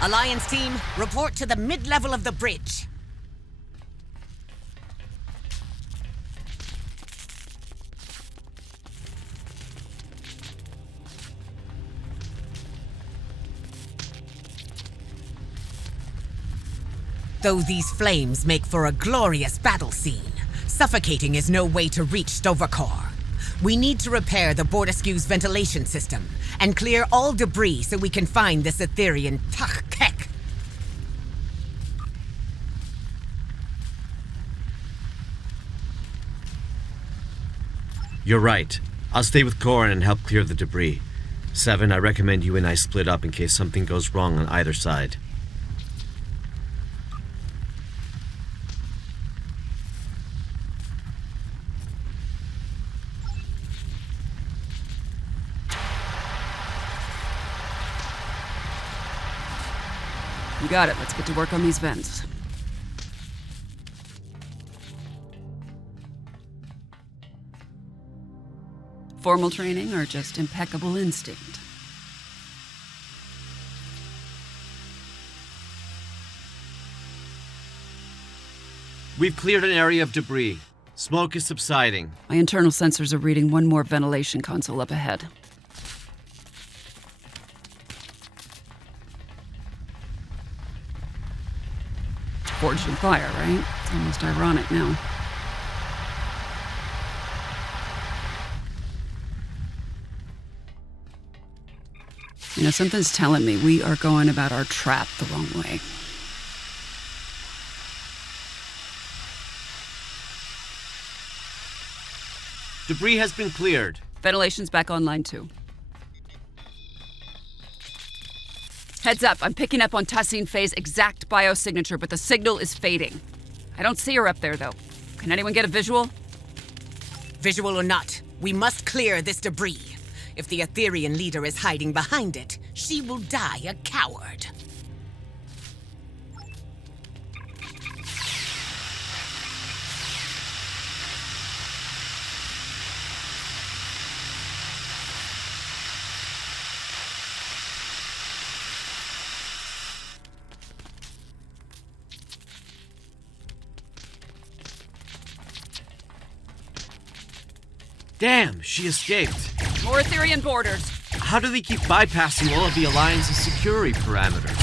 Alliance team, report to the mid-level of the bridge. Though these flames make for a glorious battle scene, suffocating is no way to reach Sto-vo-kor. We need to repair the Bortasqu's ventilation system and clear all debris so we can find this Etherean Tach-Kek. You're right. I'll stay with Corin and help clear the debris. 7, I recommend you and I split up in case something goes wrong on either side. You got it. Let's get to work on these vents. Formal training or just impeccable instinct? We've cleared an area of debris. Smoke is subsiding. My internal sensors are reading one more ventilation console up ahead. Forged in fire, right? It's almost ironic now. You know, something's telling me we are going about our trap the wrong way. Debris has been cleared. Ventilation's back online too. Heads up, I'm picking up on Tassine Faye's exact biosignature, but the signal is fading. I don't see her up there, though. Can anyone get a visual? Visual or not, we must clear this debris. If the Etherean leader is hiding behind it, she will die a coward. Damn, she escaped. More Etherean borders. How do they keep bypassing all of the Alliance's security parameters?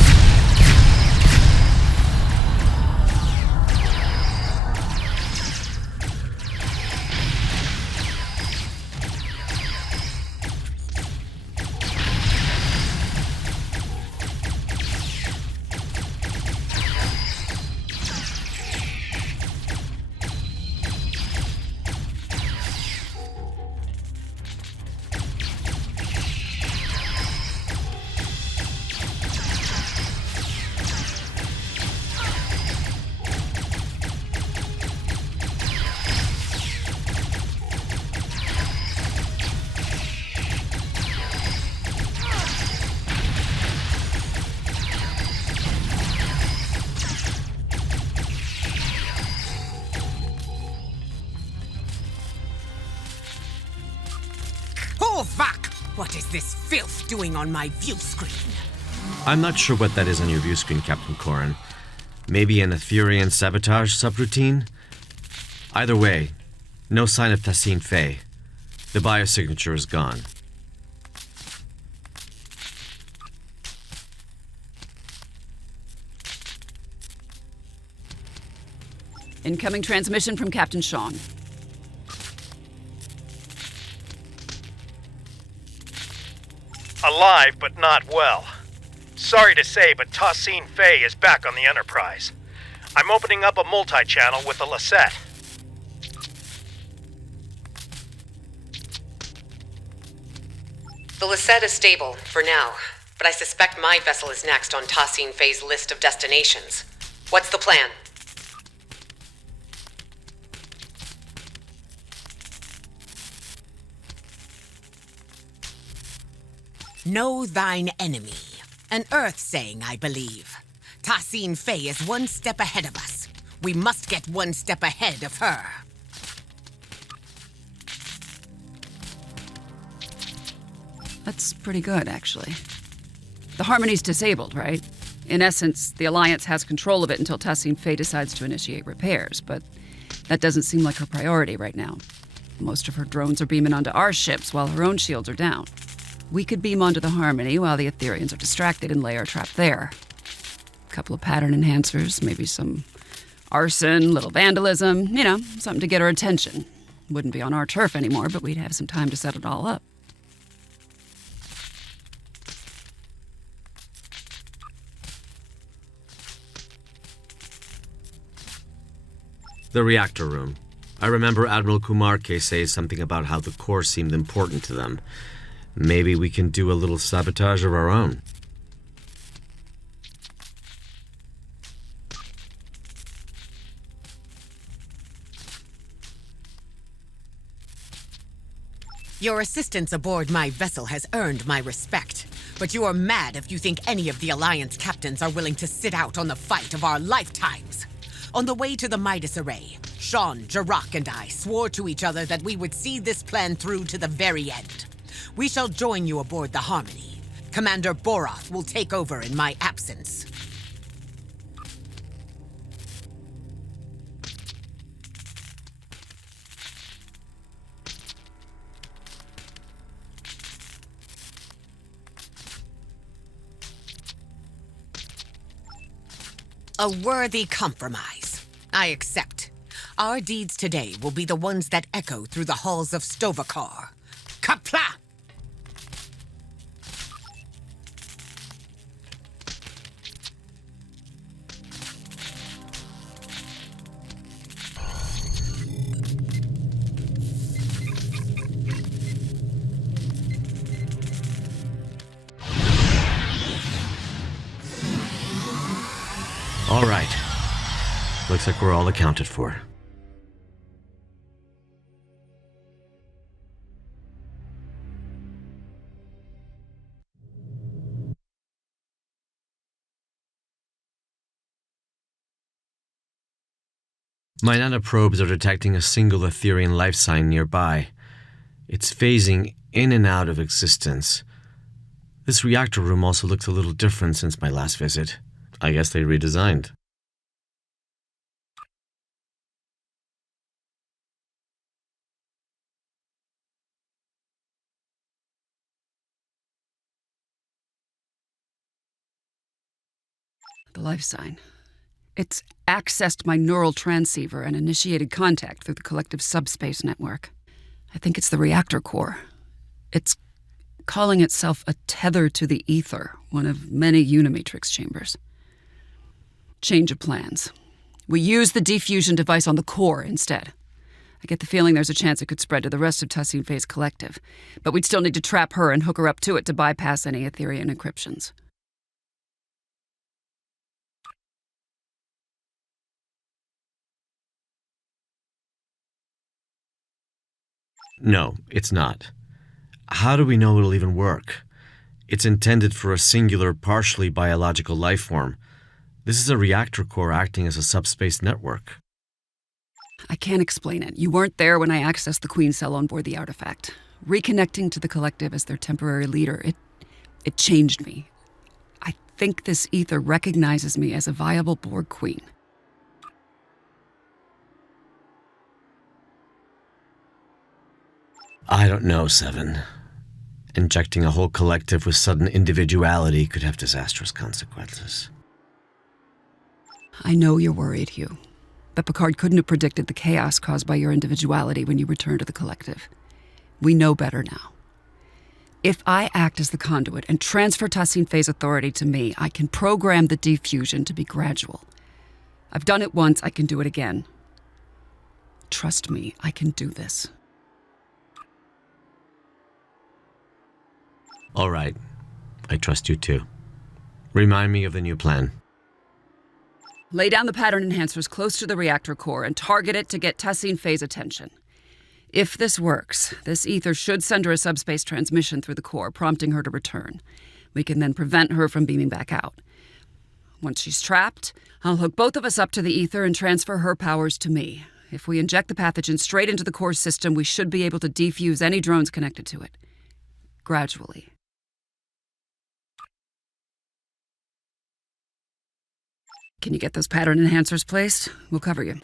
this filth doing on my view screen? I'm not sure what that is on your view screen, Captain Corrin. Maybe an Etherean sabotage subroutine? Either way, no sign of Tassine Fey. The biosignature is gone. Incoming transmission from Captain Sean. Alive, but not well. Sorry to say, but Tassine Fey is back on the Enterprise. I'm opening up a multi-channel with the Lassette. The Lassette is stable, for now, but I suspect my vessel is next on Tassine Fey's list of destinations. What's the plan? Know thine enemy. An Earth saying, I believe. Tassine Fey is one step ahead of us. We must get one step ahead of her. That's pretty good, actually. The Harmony's disabled, right? In essence, the Alliance has control of it until Tassine Fey decides to initiate repairs, but that doesn't seem like her priority right now. Most of her drones are beaming onto our ships while her own shields are down. We could beam onto the Harmony while the Etherians are distracted and lay our trap there. A couple of pattern enhancers, maybe some arson, little vandalism, something to get her attention. Wouldn't be on our turf anymore, but we'd have some time to set it all up. The reactor room. I remember Admiral Kumarke say something about how the core seemed important to them. Maybe we can do a little sabotage of our own. Your assistance aboard my vessel has earned my respect. But you are mad if you think any of the Alliance captains are willing to sit out on the fight of our lifetimes. On the way to the Midas Array, Sean, Jarak, and I swore to each other that we would see this plan through to the very end. We shall join you aboard the Harmony. Commander Boroth will take over in my absence. A worthy compromise. I accept. Our deeds today will be the ones that echo through the halls of Stovakar. Kapla! All right. Looks like we're all accounted for. My nanoprobes are detecting a single Etherian life sign nearby. It's phasing in and out of existence. This reactor room also looks a little different since my last visit. I guess they redesigned. The life sign. It's accessed my neural transceiver and initiated contact through the collective subspace network. I think it's the reactor core. It's calling itself a tether to the ether, one of many Unimatrix chambers. Change of plans. We use the defusion device on the core instead. I get the feeling there's a chance it could spread to the rest of Tassine Fey's collective, but we'd still need to trap her and hook her up to it to bypass any Etherian encryptions. No, it's not. How do we know it'll even work? It's intended for a singular, partially biological life form. This is a reactor core acting as a subspace network. I can't explain it. You weren't there when I accessed the Queen cell on board the artifact. Reconnecting to the collective as their temporary leader, it changed me. I think this ether recognizes me as a viable Borg queen. I don't know, Seven. Injecting a whole collective with sudden individuality could have disastrous consequences. I know you're worried, Hugh. But Picard couldn't have predicted the chaos caused by your individuality when you return to the collective. We know better now. If I act as the conduit and transfer Tassine Faye's authority to me, I can program the defusion to be gradual. I've done it once, I can do it again. Trust me, I can do this. All right. I trust you too. Remind me of the new plan. Lay down the pattern enhancers close to the reactor core and target it to get Tassine Faye's attention. If this works, this ether should send her a subspace transmission through the core, prompting her to return. We can then prevent her from beaming back out. Once she's trapped, I'll hook both of us up to the ether and transfer her powers to me. If we inject the pathogen straight into the core system, we should be able to defuse any drones connected to it. Gradually. Can you get those pattern enhancers placed? We'll cover you.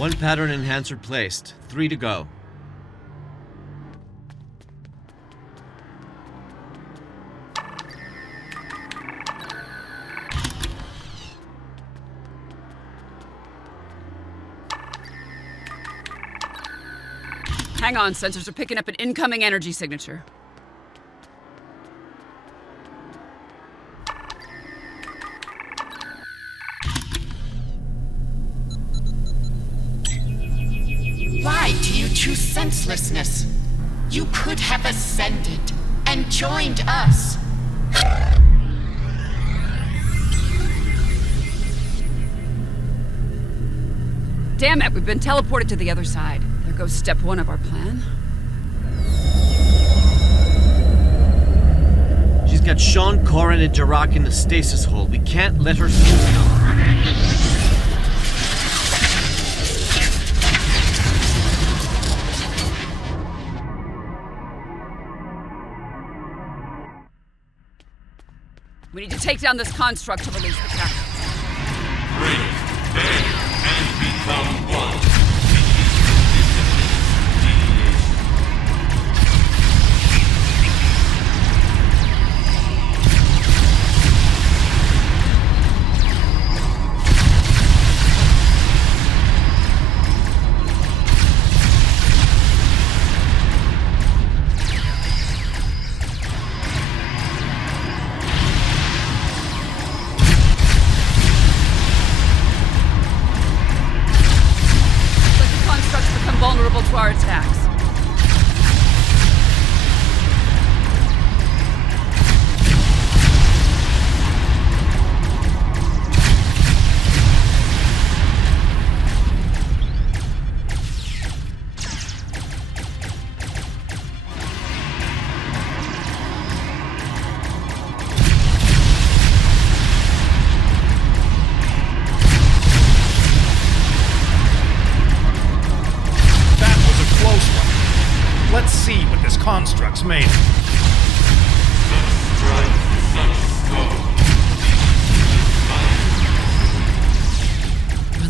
One pattern enhancer placed. 3 to go. Hang on, sensors are picking up an incoming energy signature. Why do you choose senselessness? You could have ascended and joined us. Damn it, we've been teleported to the other side. There goes step 1 of our plan. got Sean, Corin, and Jirok in the stasis hold. We can't let her fuse them. We need to take down this construct to release the captive. Break, bend, and become one. Vulnerable to our attacks. Let's see what this construct's made of.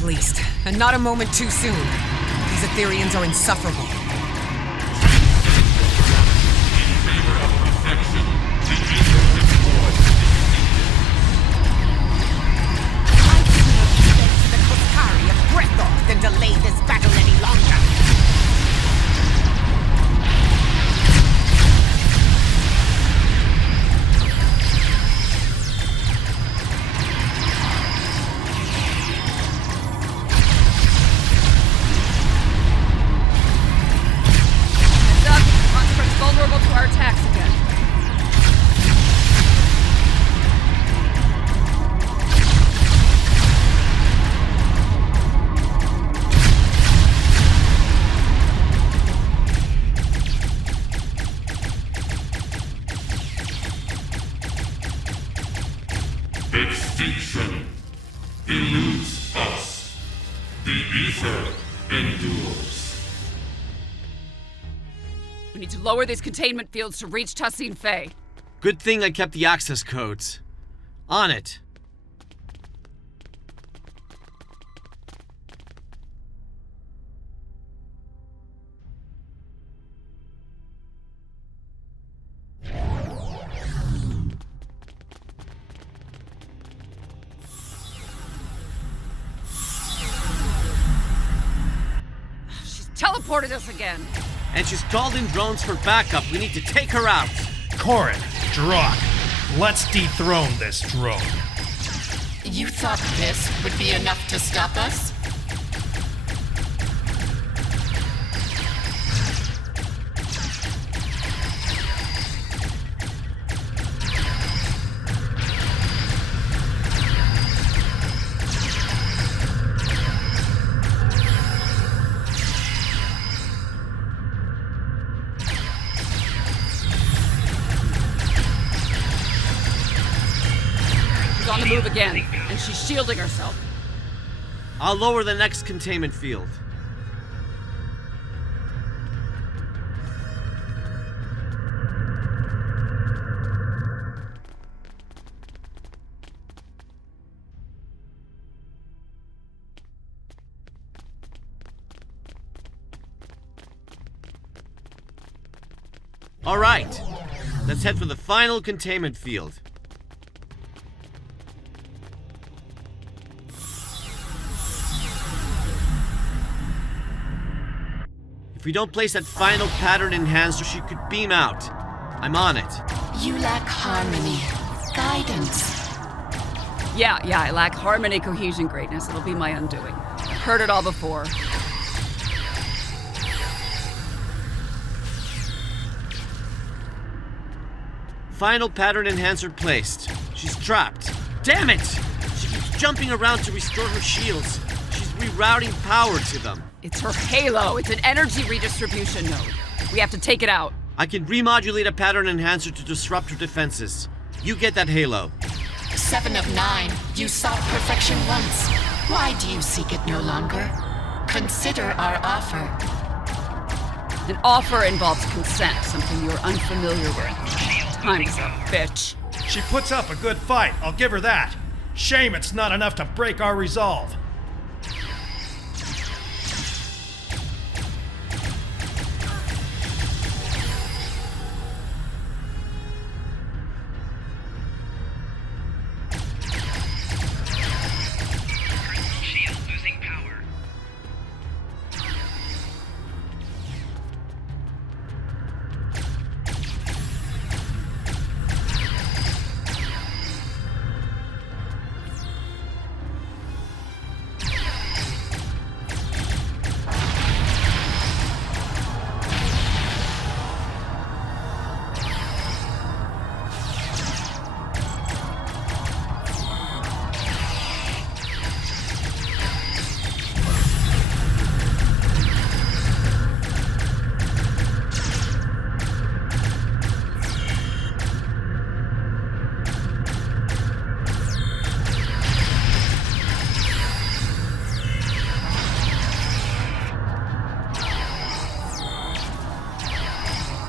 Released, and not a moment too soon. These Etherians are insufferable. Than delay this battle any longer. Heads up, construct's vulnerable to our attacks again. Extinction eludes us. The ether endures. We need to lower these containment fields to reach Tassine Faye. Good thing I kept the access codes. On it. Teleported us again. And she's called in drones for backup. We need to take her out. Corin, Jirok, let's dethrone this drone. You thought this would be enough to stop us? On the move again, and she's shielding herself. I'll lower the next containment field. All right, let's head for the final containment field. If we don't place that final pattern enhancer, she could beam out. I'm on it. You lack harmony, guidance. Yeah, I lack Harmony Cohesion Greatness. It'll be my undoing. I've heard it all before. Final pattern enhancer placed. She's trapped. Damn it! She keeps jumping around to restore her shields. She's rerouting power to them. It's her halo. It's an energy redistribution node. We have to take it out. I can remodulate a pattern enhancer to disrupt her defenses. You get that halo. 7 of 9. You sought perfection once. Why do you seek it no longer? Consider our offer. An offer involves consent, something you're unfamiliar with. Time's up, bitch. She puts up a good fight, I'll give her that. Shame it's not enough to break our resolve.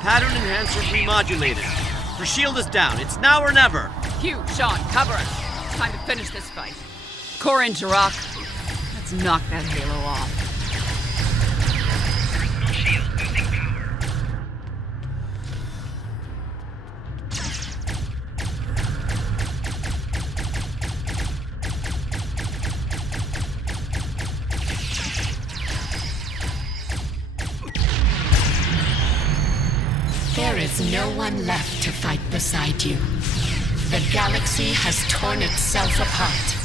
Pattern enhancer remodulated. Her shield is down. It's now or never. Hugh, Sean, cover us. It's time to finish this fight. Corin, Jirok, let's knock that halo off. There is no one left to fight beside you. The galaxy has torn itself apart.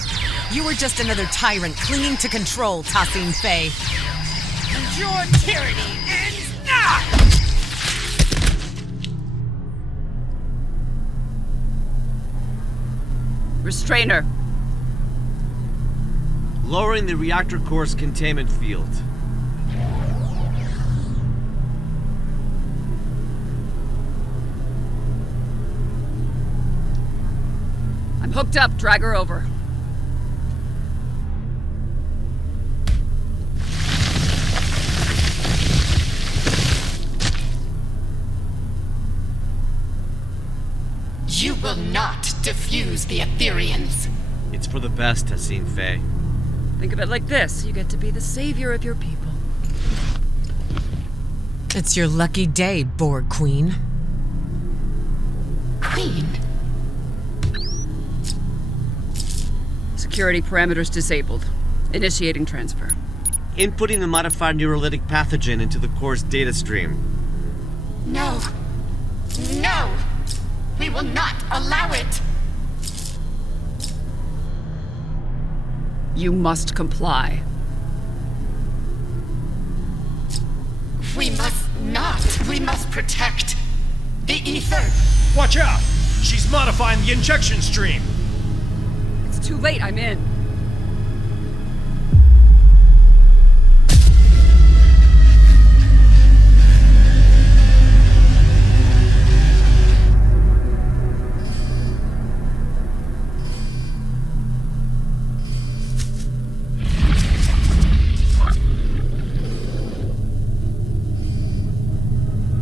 You were just another tyrant clinging to control, Tassine Faye. And your tyranny ends now! Restrainer. Lowering the reactor core's containment field. I'm hooked up. Drag her over. You will not defuse the Ethereans. It's for the best, Tassine Faye. Think of it like this. You get to be the savior of your people. It's your lucky day, Borg Queen. Queen? Security parameters disabled. Initiating transfer. Inputting the modified neurolytic pathogen into the core's data stream. No. No! We will not allow it! You must comply. We must not. We must protect the ether. Watch out! She's modifying the injection stream! It's too late. I'm in.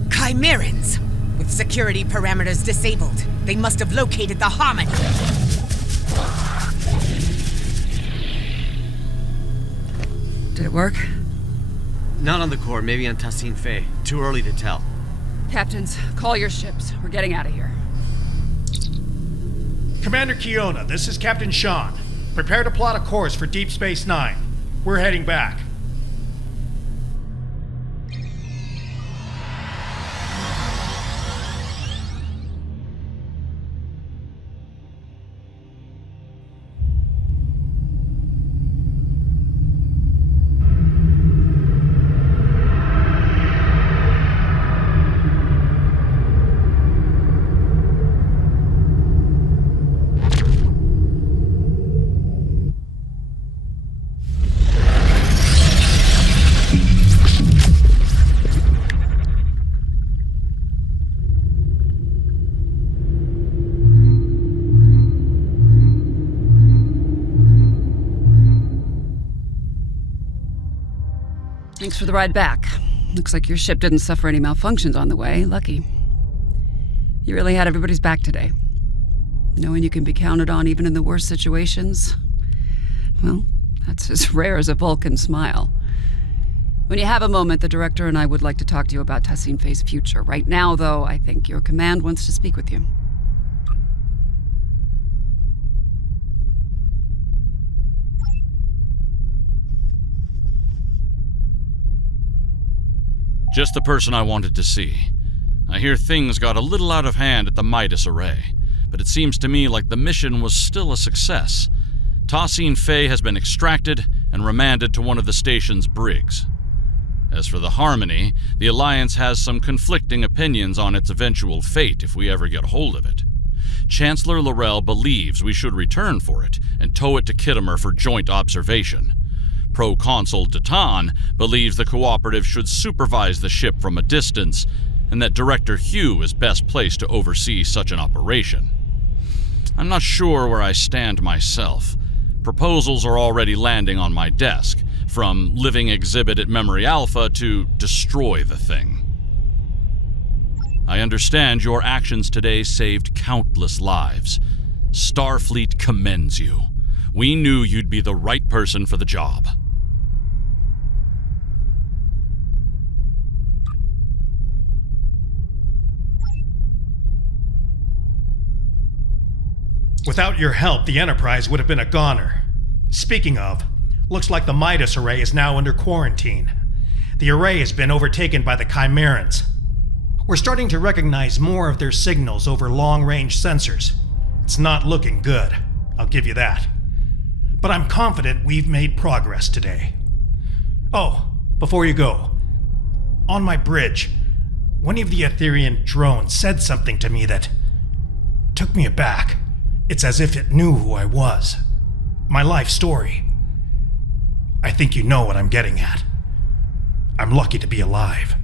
Chimerans! With security parameters disabled, they must have located the Harmony. Did it work? Not on the core, maybe on Tassine Faye. Too early to tell. Captains, call your ships. We're getting out of here. Commander Kiona, this is Captain Sean. Prepare to plot a course for Deep Space Nine. We're heading back. Thanks for the ride back. Looks like your ship didn't suffer any malfunctions on the way. Lucky. You really had everybody's back today. Knowing you can be counted on even in the worst situations, well, that's as rare as a Vulcan smile. When you have a moment, the Director and I would like to talk to you about Tassine Fey's future. Right now, though, I think your command wants to speak with you. Just the person I wanted to see. I hear things got a little out of hand at the Midas Array, but it seems to me like the mission was still a success. Tassine Fey has been extracted and remanded to one of the station's brigs. As for the Harmony, the Alliance has some conflicting opinions on its eventual fate if we ever get hold of it. Chancellor L'Rell believes we should return for it and tow it to Khitomer for joint observation. Proconsul Datan believes the Cooperative should supervise the ship from a distance, and that Director Hugh is best placed to oversee such an operation. I'm not sure where I stand myself. Proposals are already landing on my desk, from living exhibit at Memory Alpha to destroy the thing. I understand your actions today saved countless lives. Starfleet commends you. We knew you'd be the right person for the job. Without your help, the Enterprise would have been a goner. Speaking of, looks like the Midas Array is now under quarantine. The array has been overtaken by the Chimerans. We're starting to recognize more of their signals over long-range sensors. It's not looking good, I'll give you that. But I'm confident we've made progress today. Oh, before you go, on my bridge, one of the Etherean drones said something to me that took me aback. It's as if it knew who I was. My life story. I think you know what I'm getting at. I'm lucky to be alive.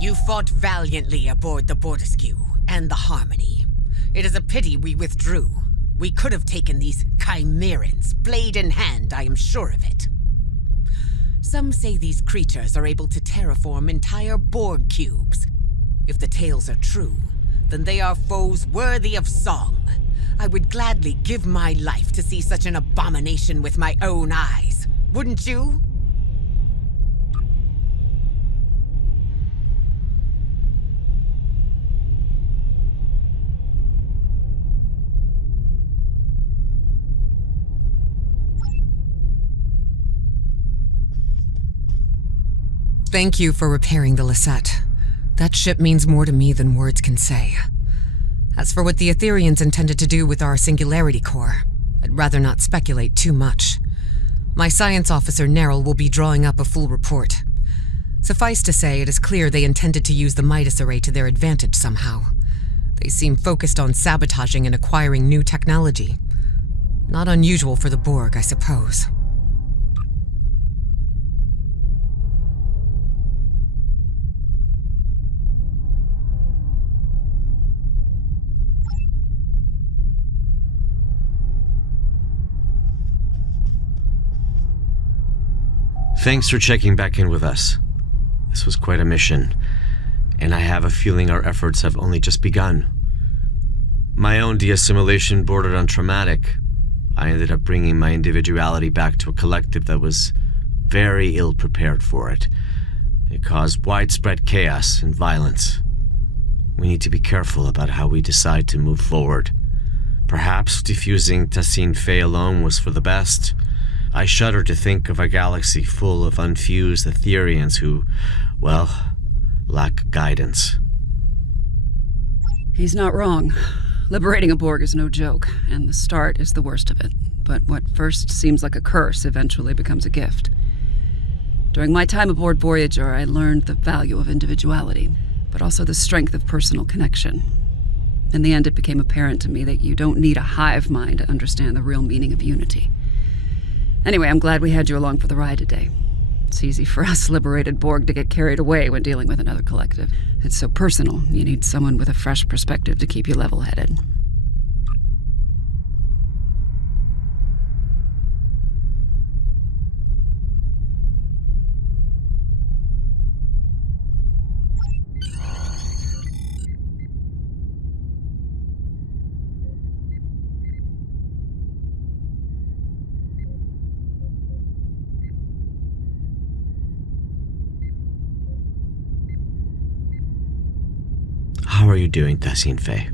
You fought valiantly aboard the Bortasqu and the Harmony. It is a pity we withdrew. We could have taken these Chimerans, blade in hand, I am sure of it. Some say these creatures are able to terraform entire Borg cubes. If the tales are true, then they are foes worthy of song. I would gladly give my life to see such an abomination with my own eyes. Wouldn't you? Thank you for repairing the Lisette. That ship means more to me than words can say. As for what the Ethereans intended to do with our Singularity Core, I'd rather not speculate too much. My science officer, Neril, will be drawing up a full report. Suffice to say, it is clear they intended to use the Midas Array to their advantage somehow. They seem focused on sabotaging and acquiring new technology. Not unusual for the Borg, I suppose. Thanks for checking back in with us. This was quite a mission, and I have a feeling our efforts have only just begun. My own de-assimilation bordered on traumatic. I ended up bringing my individuality back to a collective that was very ill-prepared for it. It caused widespread chaos and violence. We need to be careful about how we decide to move forward. Perhaps defusing Tassine Fey alone was for the best. I shudder to think of a galaxy full of unfused Ethereans who, well, lack guidance. He's not wrong. Liberating a Borg is no joke, and the start is the worst of it. But what first seems like a curse eventually becomes a gift. During my time aboard Voyager, I learned the value of individuality, but also the strength of personal connection. In the end, it became apparent to me that you don't need a hive mind to understand the real meaning of unity. Anyway, I'm glad we had you along for the ride today. It's easy for us Liberated Borg to get carried away when dealing with another collective. It's so personal, you need someone with a fresh perspective to keep you level-headed. How are you doing, Tassine Faye?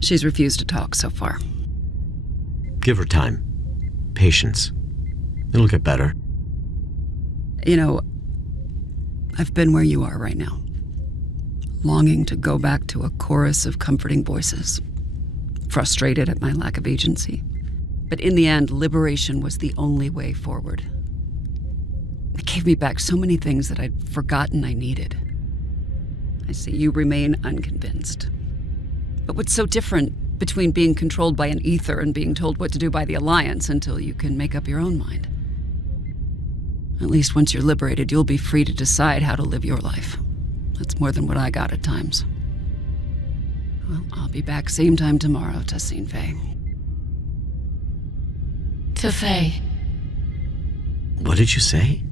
She's refused to talk so far. Give her time. Patience. It'll get better. You know, I've been where you are right now. Longing to go back to a chorus of comforting voices. Frustrated at my lack of agency. But in the end, liberation was the only way forward. It gave me back so many things that I'd forgotten I needed. I see you remain unconvinced. But what's so different between being controlled by an ether and being told what to do by the Alliance until you can make up your own mind? At least once you're liberated, you'll be free to decide how to live your life. That's more than what I got at times. Well, I'll be back same time tomorrow, Tassine Faye. Faye. What did you say?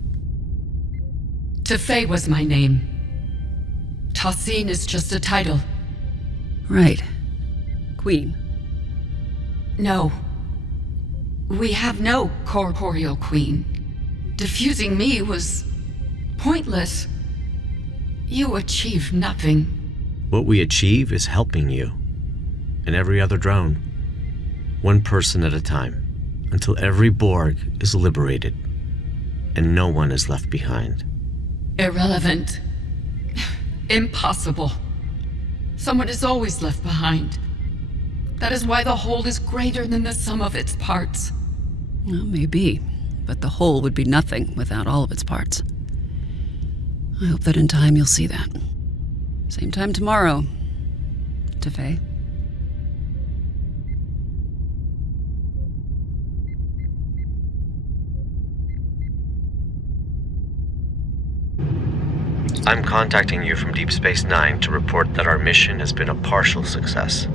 Faye was my name. Tassine is just a title. Right. Queen. No. We have no corporeal queen. Diffusing me was pointless. You achieved nothing. What we achieve is helping you. And every other drone. One person at a time. Until every Borg is liberated. And no one is left behind. Irrelevant. Impossible. Someone is always left behind. That is why the whole is greater than the sum of its parts. Well, maybe. But the whole would be nothing without all of its parts. I hope that in time you'll see that. Same time tomorrow. Faye. I'm contacting you from Deep Space Nine to report that our mission has been a partial success.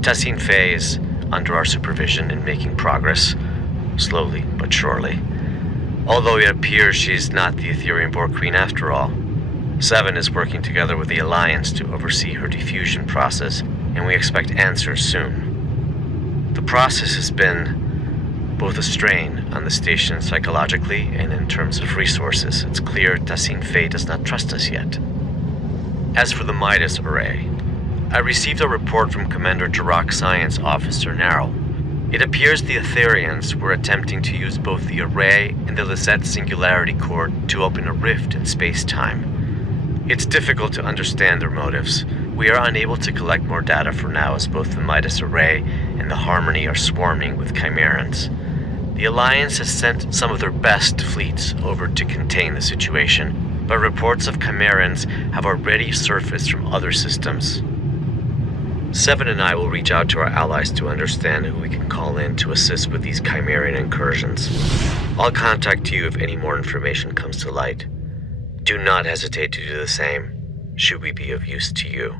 Tassine Faye is under our supervision and making progress, slowly but surely. Although it appears she's not the Ethereum Borg Queen after all. Seven is working together with the Alliance to oversee her diffusion process, and we expect answers soon. The process has been both a strain on the station psychologically and in terms of resources. It's clear Tassine Faye does not trust us yet. As for the Midas Array, I received a report from Commander Jirok Science Officer Narrow. It appears the Etherians were attempting to use both the array and the Lisette Singularity Core to open a rift in space-time. It's difficult to understand their motives. We are unable to collect more data for now, as both the Midas Array and the Harmony are swarming with Chimerans. The Alliance has sent some of their best fleets over to contain the situation, but reports of Chimerans have already surfaced from other systems. Seven and I will reach out to our allies to understand who we can call in to assist with these Chimeran incursions. I'll contact you if any more information comes to light. Do not hesitate to do the same, should we be of use to you.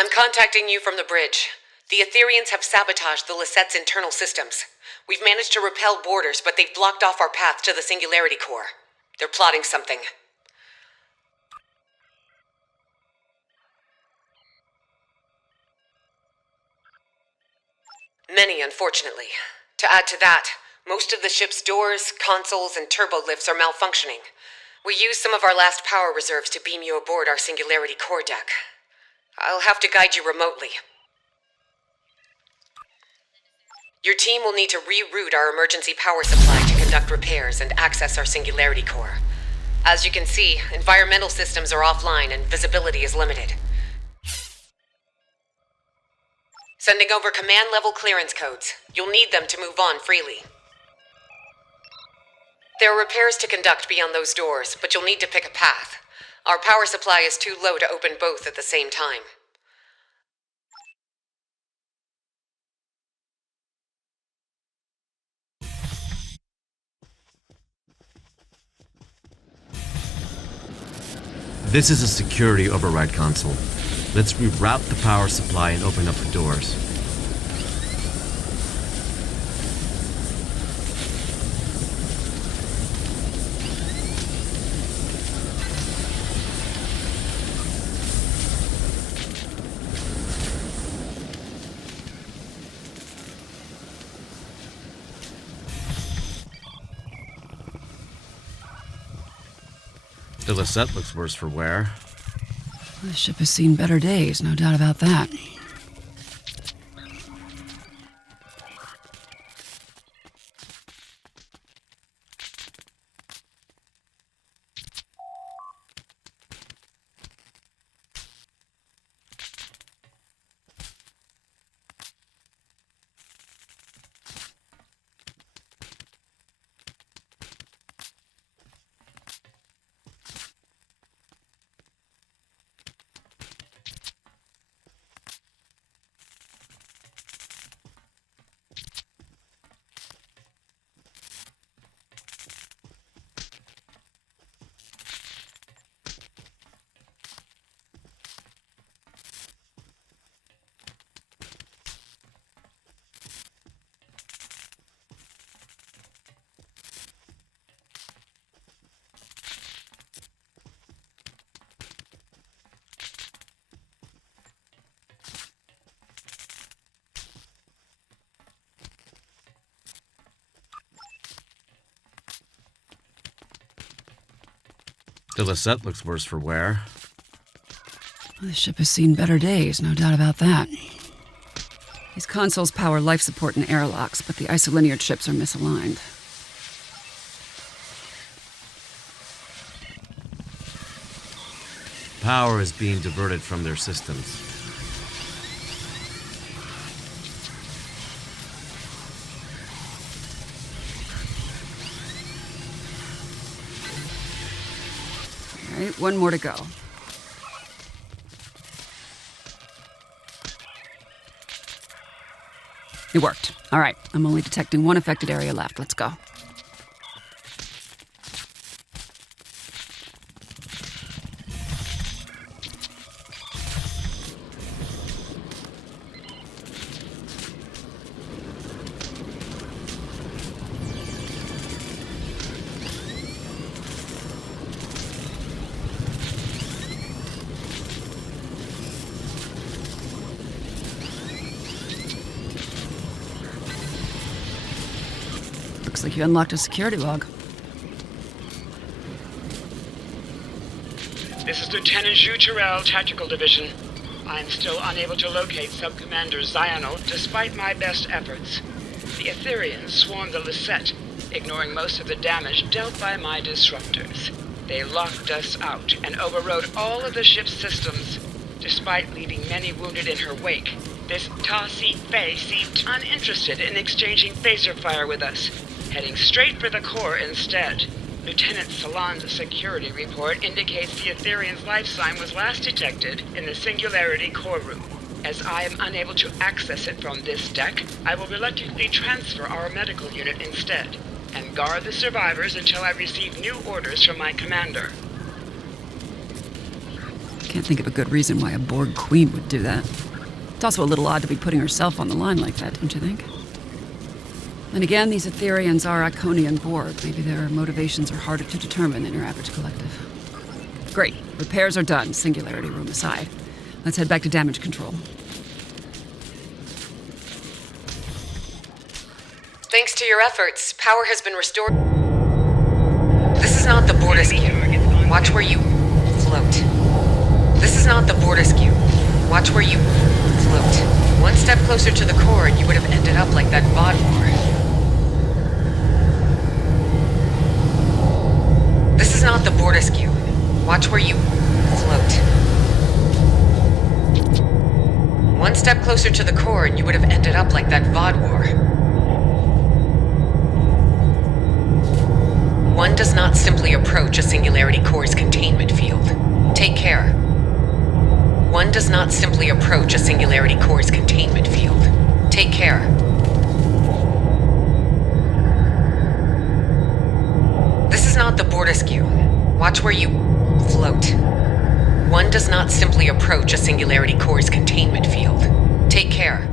I'm contacting you from the bridge. The Etherians have sabotaged the Lisette's internal systems. We've managed to repel boarders, but they've blocked off our path to the Singularity Core. They're plotting something. Many, unfortunately. To add to that, most of the ship's doors, consoles, and turbo lifts are malfunctioning. We used some of our last power reserves to beam you aboard our Singularity core deck. I'll have to guide you remotely. Your team will need to reroute our emergency power supply to conduct repairs and access our Singularity core. As you can see, environmental systems are offline and visibility is limited. Sending over command-level clearance codes. You'll need them to move on freely. There are repairs to conduct beyond those doors, but you'll need to pick a path. Our power supply is too low to open both at the same time. This is a security override console. Let's reroute the power supply and open up the doors. The Lisette looks worse for wear. The ship has seen better days, no doubt about that. The Lisette looks worse for wear. The ship has seen better days, no doubt about that. These consoles power life support and airlocks, but the isolinear chips are misaligned. Power is being diverted from their systems. All right, one more to go. It worked. All right, I'm only detecting one affected area left. Let's go. Looks like you unlocked a security log. This is Lieutenant Hugh, Tactical Division. I'm still unable to locate Sub-Commander Zional despite my best efforts. The Etherians swarmed the Lisette, ignoring most of the damage dealt by my disruptors. They locked us out and overrode all of the ship's systems, despite leaving many wounded in her wake. This Tassi Faye seemed uninterested in exchanging phaser fire with us, heading straight for the core instead. Lieutenant Salon's security report indicates the Etherian's life sign was last detected in the Singularity core room. As I am unable to access it from this deck, I will reluctantly transfer our medical unit instead, and guard the survivors until I receive new orders from my commander. Can't think of a good reason why a Borg queen would do that. It's also a little odd to be putting herself on the line like that, don't you think? And again, these Etherians are Iconian Borg. Maybe their motivations are harder to determine than your average collective. Great. Repairs are done, Singularity room aside. Let's head back to damage control. to your efforts, power has been restored. This is not the Bortasqu. Watch where you float. This is not the Bortasqu. Watch where you float. One step closer to the core and you would have ended up like that VOD war. This is not the Bortasqu. Watch where you float. One step closer to the core and you would have ended up like that VOD war. One does not simply approach a singularity core's containment field. Take care. One does not simply approach a singularity core's containment field. Take care. This is not the Bortasqu. Watch where you float. One does not simply approach a singularity core's containment field. Take care.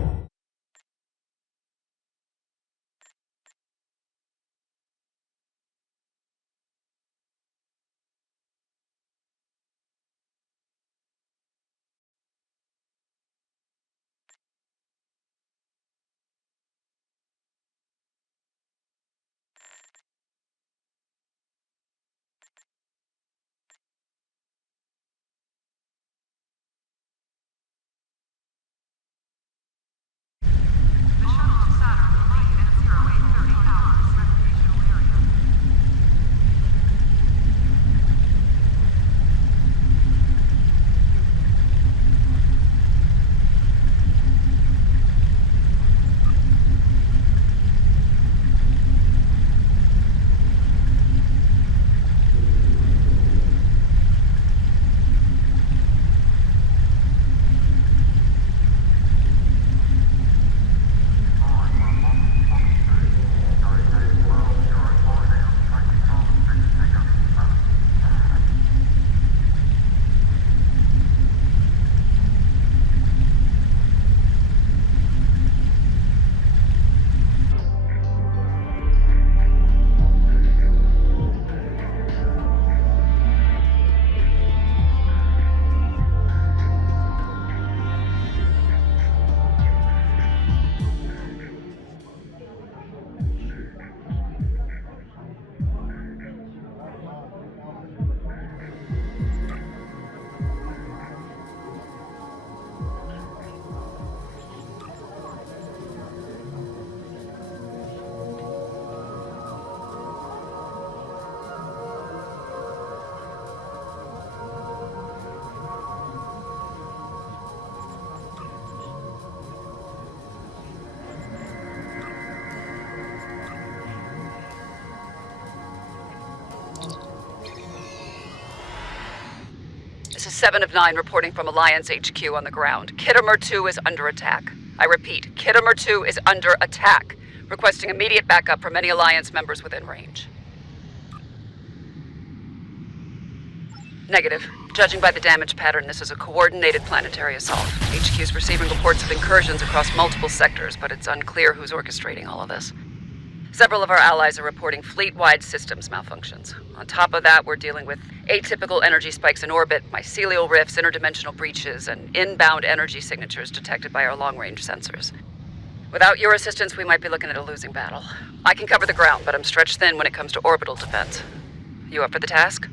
This is 7 of 9 reporting from Alliance HQ on the ground. Kittimer 2 is under attack. I repeat, Kittimer 2 is under attack. Requesting immediate backup from any Alliance members within range. Negative. Judging by the damage pattern, this is a coordinated planetary assault. HQ is receiving reports of incursions across multiple sectors, but it's unclear who's orchestrating all of this. Several of our allies are reporting fleet-wide systems malfunctions. On top of that, we're dealing with atypical energy spikes in orbit, mycelial rifts, interdimensional breaches, and inbound energy signatures detected by our long-range sensors. Without your assistance, we might be looking at a losing battle. I can cover the ground, but I'm stretched thin when it comes to orbital defense. You up for the task?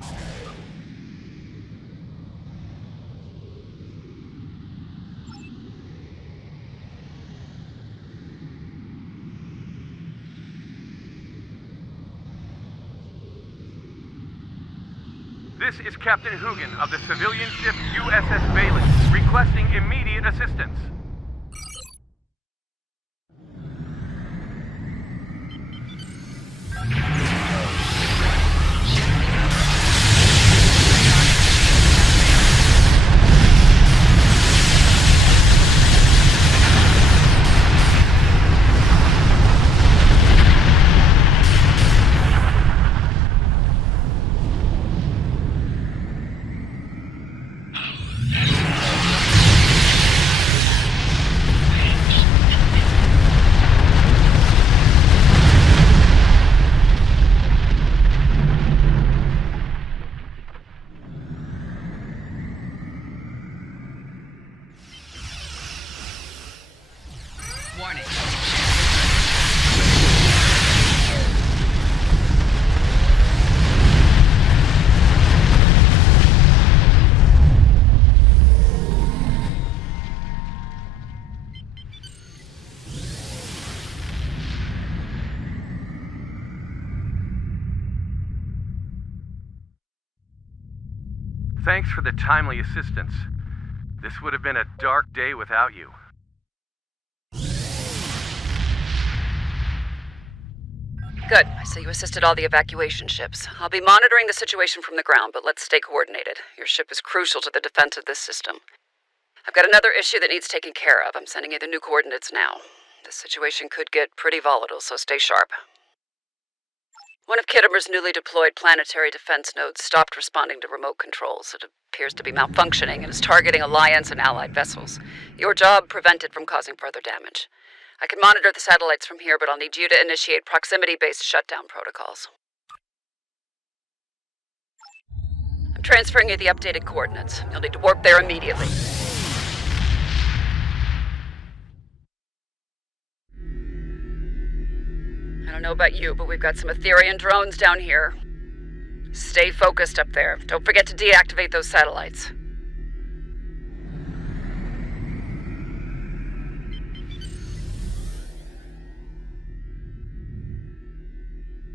This is Captain Hugin of the civilian ship USS Valence, requesting immediate assistance. Thanks for the timely assistance. This would have been a dark day without you. Good. I see you assisted all the evacuation ships. I'll be monitoring the situation from the ground, but let's stay coordinated. Your ship is crucial to the defense of this system. I've got another issue that needs taken care of. I'm sending you the new coordinates now. This situation could get pretty volatile, so stay sharp. One of Kittimer's newly deployed planetary defense nodes stopped responding to remote controls. It appears to be malfunctioning and is targeting Alliance and Allied vessels. Your job, prevent it from causing further damage. I can monitor the satellites from here, but I'll need you to initiate proximity-based shutdown protocols. I'm transferring you the updated coordinates. You'll need to warp there immediately. I don't know about you, but we've got some Etherian drones down here. Stay focused up there. Don't forget to deactivate those satellites.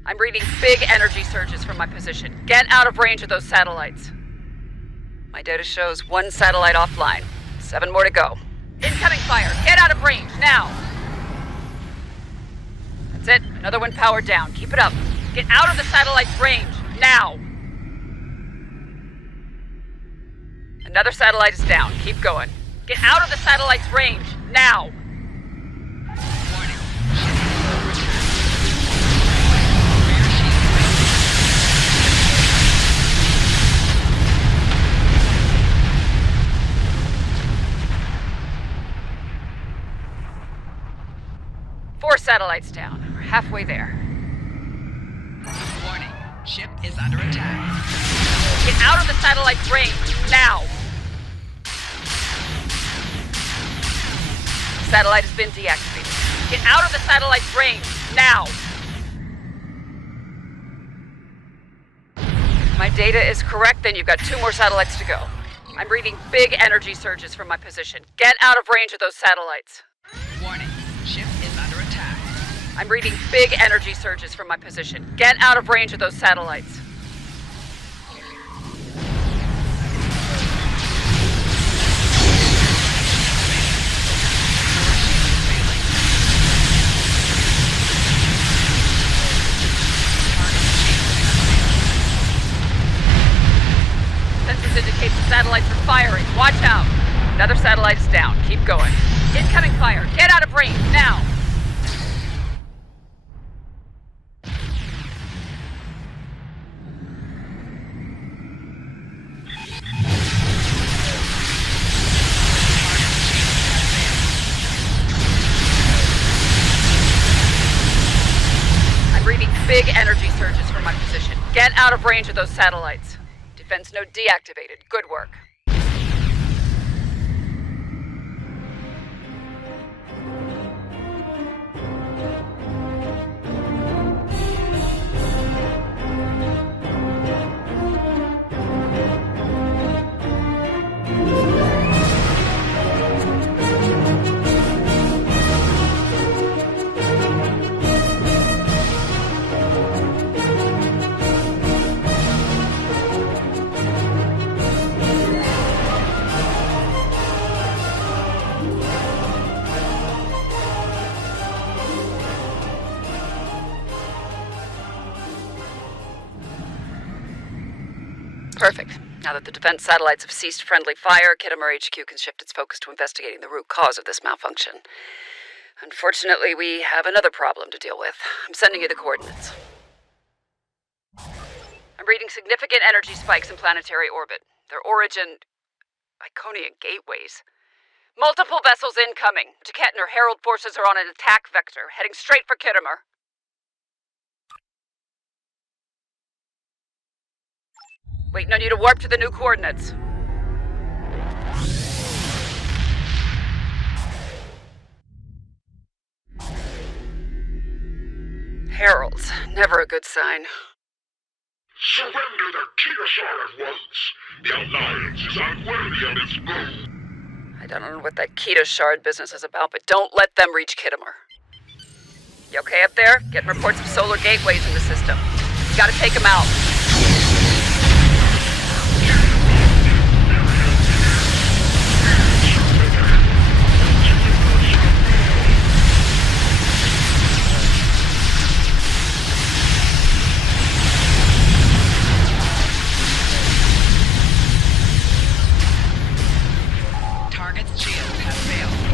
I'm reading big energy surges from my position. Get out of range of those satellites. My data shows 1 satellite offline. 7 more to go. Incoming fire. Get out of range, now! That's it. Another one powered down. Keep it up. Get out of the satellite's range, now! Another satellite is down. Keep going. Get out of the satellite's range, now! Four satellites down. We're halfway there. Warning. Ship is under attack. Get out of the satellite's range, now! Satellite has been deactivated. Get out of the satellite's range, now! If my data is correct, then you've got 2 more satellites to go. I'm reading big energy surges from my position. Get out of range of those satellites. Warning. Ship is under attack. I'm reading big energy surges from my position. Get out of range of those satellites. Sensors indicate the satellites are firing. Watch out. Another satellite is down. Keep going. Incoming fire. Get out of range, now! I'm reading big energy surges from my position. Get out of range of those satellites. Defense node deactivated. Good work. Perfect. Now that the defense satellites have ceased friendly fire, Kittimer HQ can shift its focus to investigating the root cause of this malfunction. Unfortunately, we have another problem to deal with. I'm sending you the coordinates. I'm reading significant energy spikes in planetary orbit. Their origin... Iconian gateways. Multiple vessels incoming. Kettner Herald forces are on an attack vector, heading straight for Kittimer. Waiting on you to warp to the new coordinates. Heralds. Never a good sign. Surrender the Keto at once. The Alliance is unworthy of its goal. I don't know what that Keto Shard business is about, but don't let them reach Kittimer. You okay up there? Getting reports of solar gateways in the system. You gotta take them out. Target's shields have failed.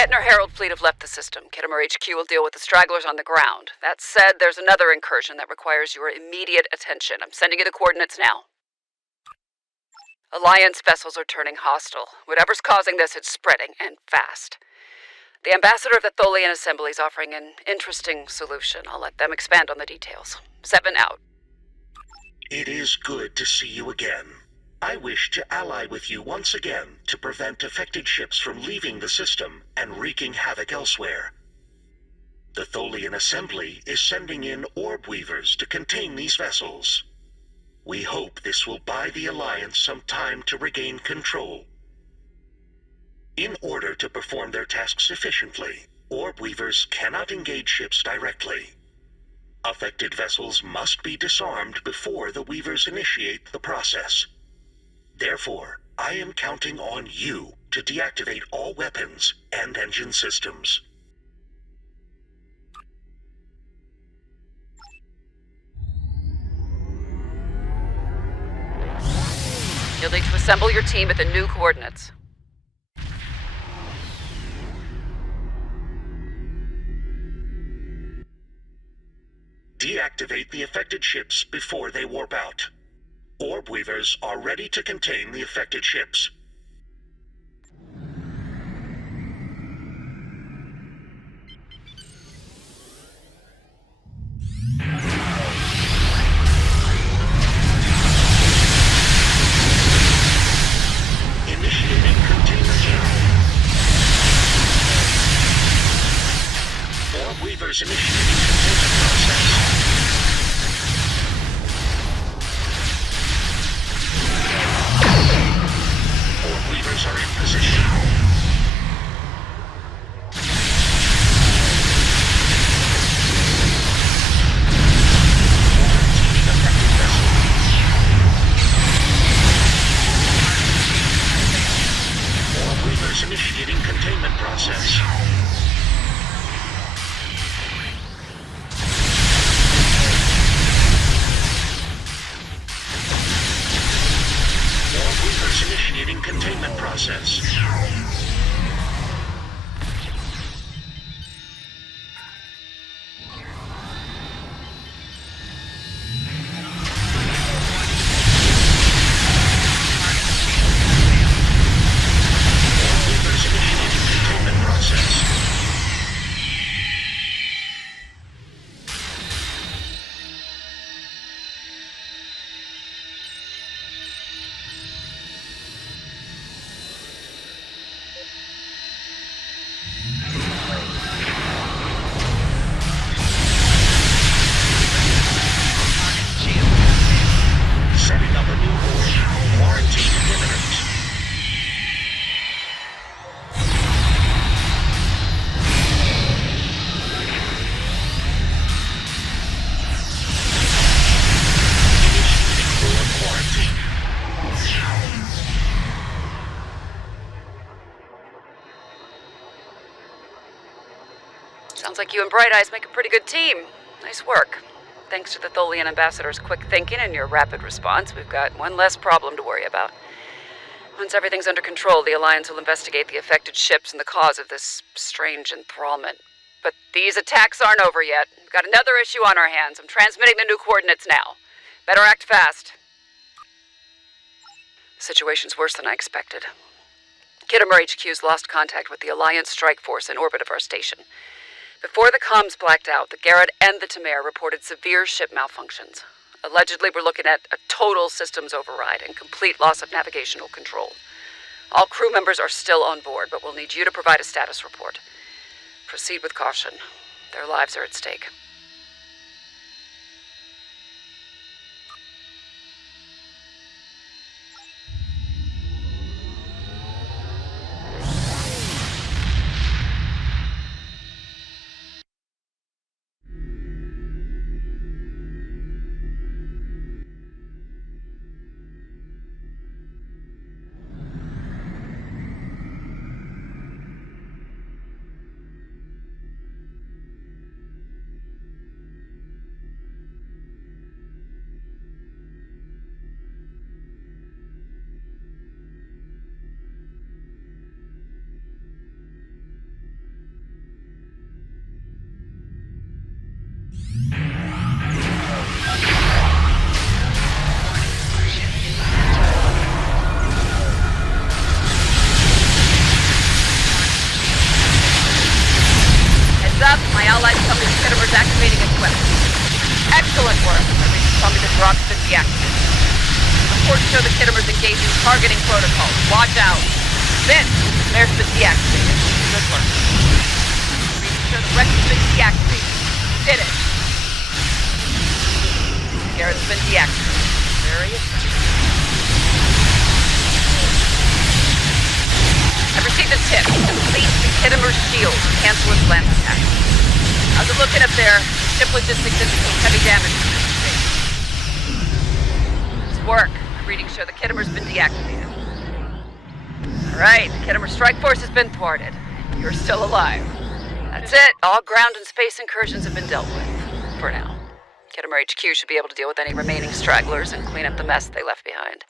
Kettner Herald fleet have left the system. Kittimer HQ will deal with the stragglers on the ground. That said, there's another incursion that requires your immediate attention. I'm sending you the coordinates now. Alliance vessels are turning hostile. Whatever's causing this, it's spreading, and fast. The ambassador of the Tholian Assembly is offering an interesting solution. I'll let them expand on the details. 7 out. It is good to see you again. I wish to ally with you once again to prevent affected ships from leaving the system and wreaking havoc elsewhere. The Tholian Assembly is sending in orb weavers to contain these vessels. We hope this will buy the Alliance some time to regain control. In order to perform their tasks efficiently, orb weavers cannot engage ships directly. Affected vessels must be disarmed before the Weavers initiate the process. Therefore, I am counting on you to deactivate all weapons and engine systems. You'll need to assemble your team at the new coordinates. Deactivate the affected ships before they warp out. Orb Weavers are ready to contain the affected ships. Initiating containment. Orb Weavers initiating containment process. Orb Weavers are in position. Quarantining affected vessels. Orb Weavers initiating containment process. Orb Weavers initiating containment process. Orb Weavers initiating containment process. Setting up a new orb. Quarantine imminent. Initiating orb quarantine. Sounds like you and Bright Eyes make a pretty good team. Nice work. Thanks to the Tholian ambassador's quick thinking and your rapid response, we've got one less problem to worry about. Once everything's under control, the Alliance will investigate the affected ships and the cause of this strange enthrallment. But these attacks aren't over yet. We've got another issue on our hands. I'm transmitting the new coordinates now. Better act fast. The situation's worse than I expected. Kittimer HQ's lost contact with the Alliance strike force in orbit of our station. Before the comms blacked out, the Garrett and the Tamir reported severe ship malfunctions. Allegedly, we're looking at a total systems override and complete loss of navigational control. All crew members are still on board, but we'll need you to provide a status report. Proceed with caution. Their lives are at stake. Heads up, my allies tell me the Kittimer's activating its weapon. Excellent work. My readers tell me the drop's been deactivated. Reports show the Kittimer's engaging targeting protocols. Watch out. Vince, there's been deactivated. Good work. Readers show the Rex has been deactivated. Did it. Garrett's been deactivated. Very effective. I received a tip. Complete the Kittimer's shield to cancel its lance attack. How's it looking up there? Ship logistics indicates heavy damage to the space. It's work. My readings show the Kittimer's been deactivated. Alright, the Kittimer strike force has been thwarted. You're still alive. That's it. All ground and space incursions have been dealt with. For now. Kittimer HQ should be able to deal with any remaining stragglers and clean up the mess they left behind.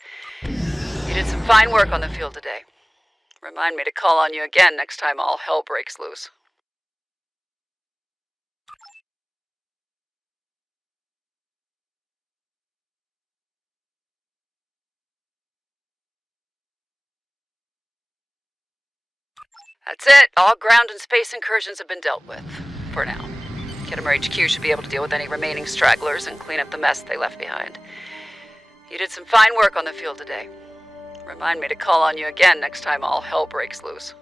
You did some fine work on the field today. Remind me to call on you again next time all hell breaks loose. That's it. All ground and space incursions have been dealt with. For now. Kittimer HQ should be able to deal with any remaining stragglers and clean up the mess they left behind. You did some fine work on the field today. Remind me to call on you again next time all hell breaks loose.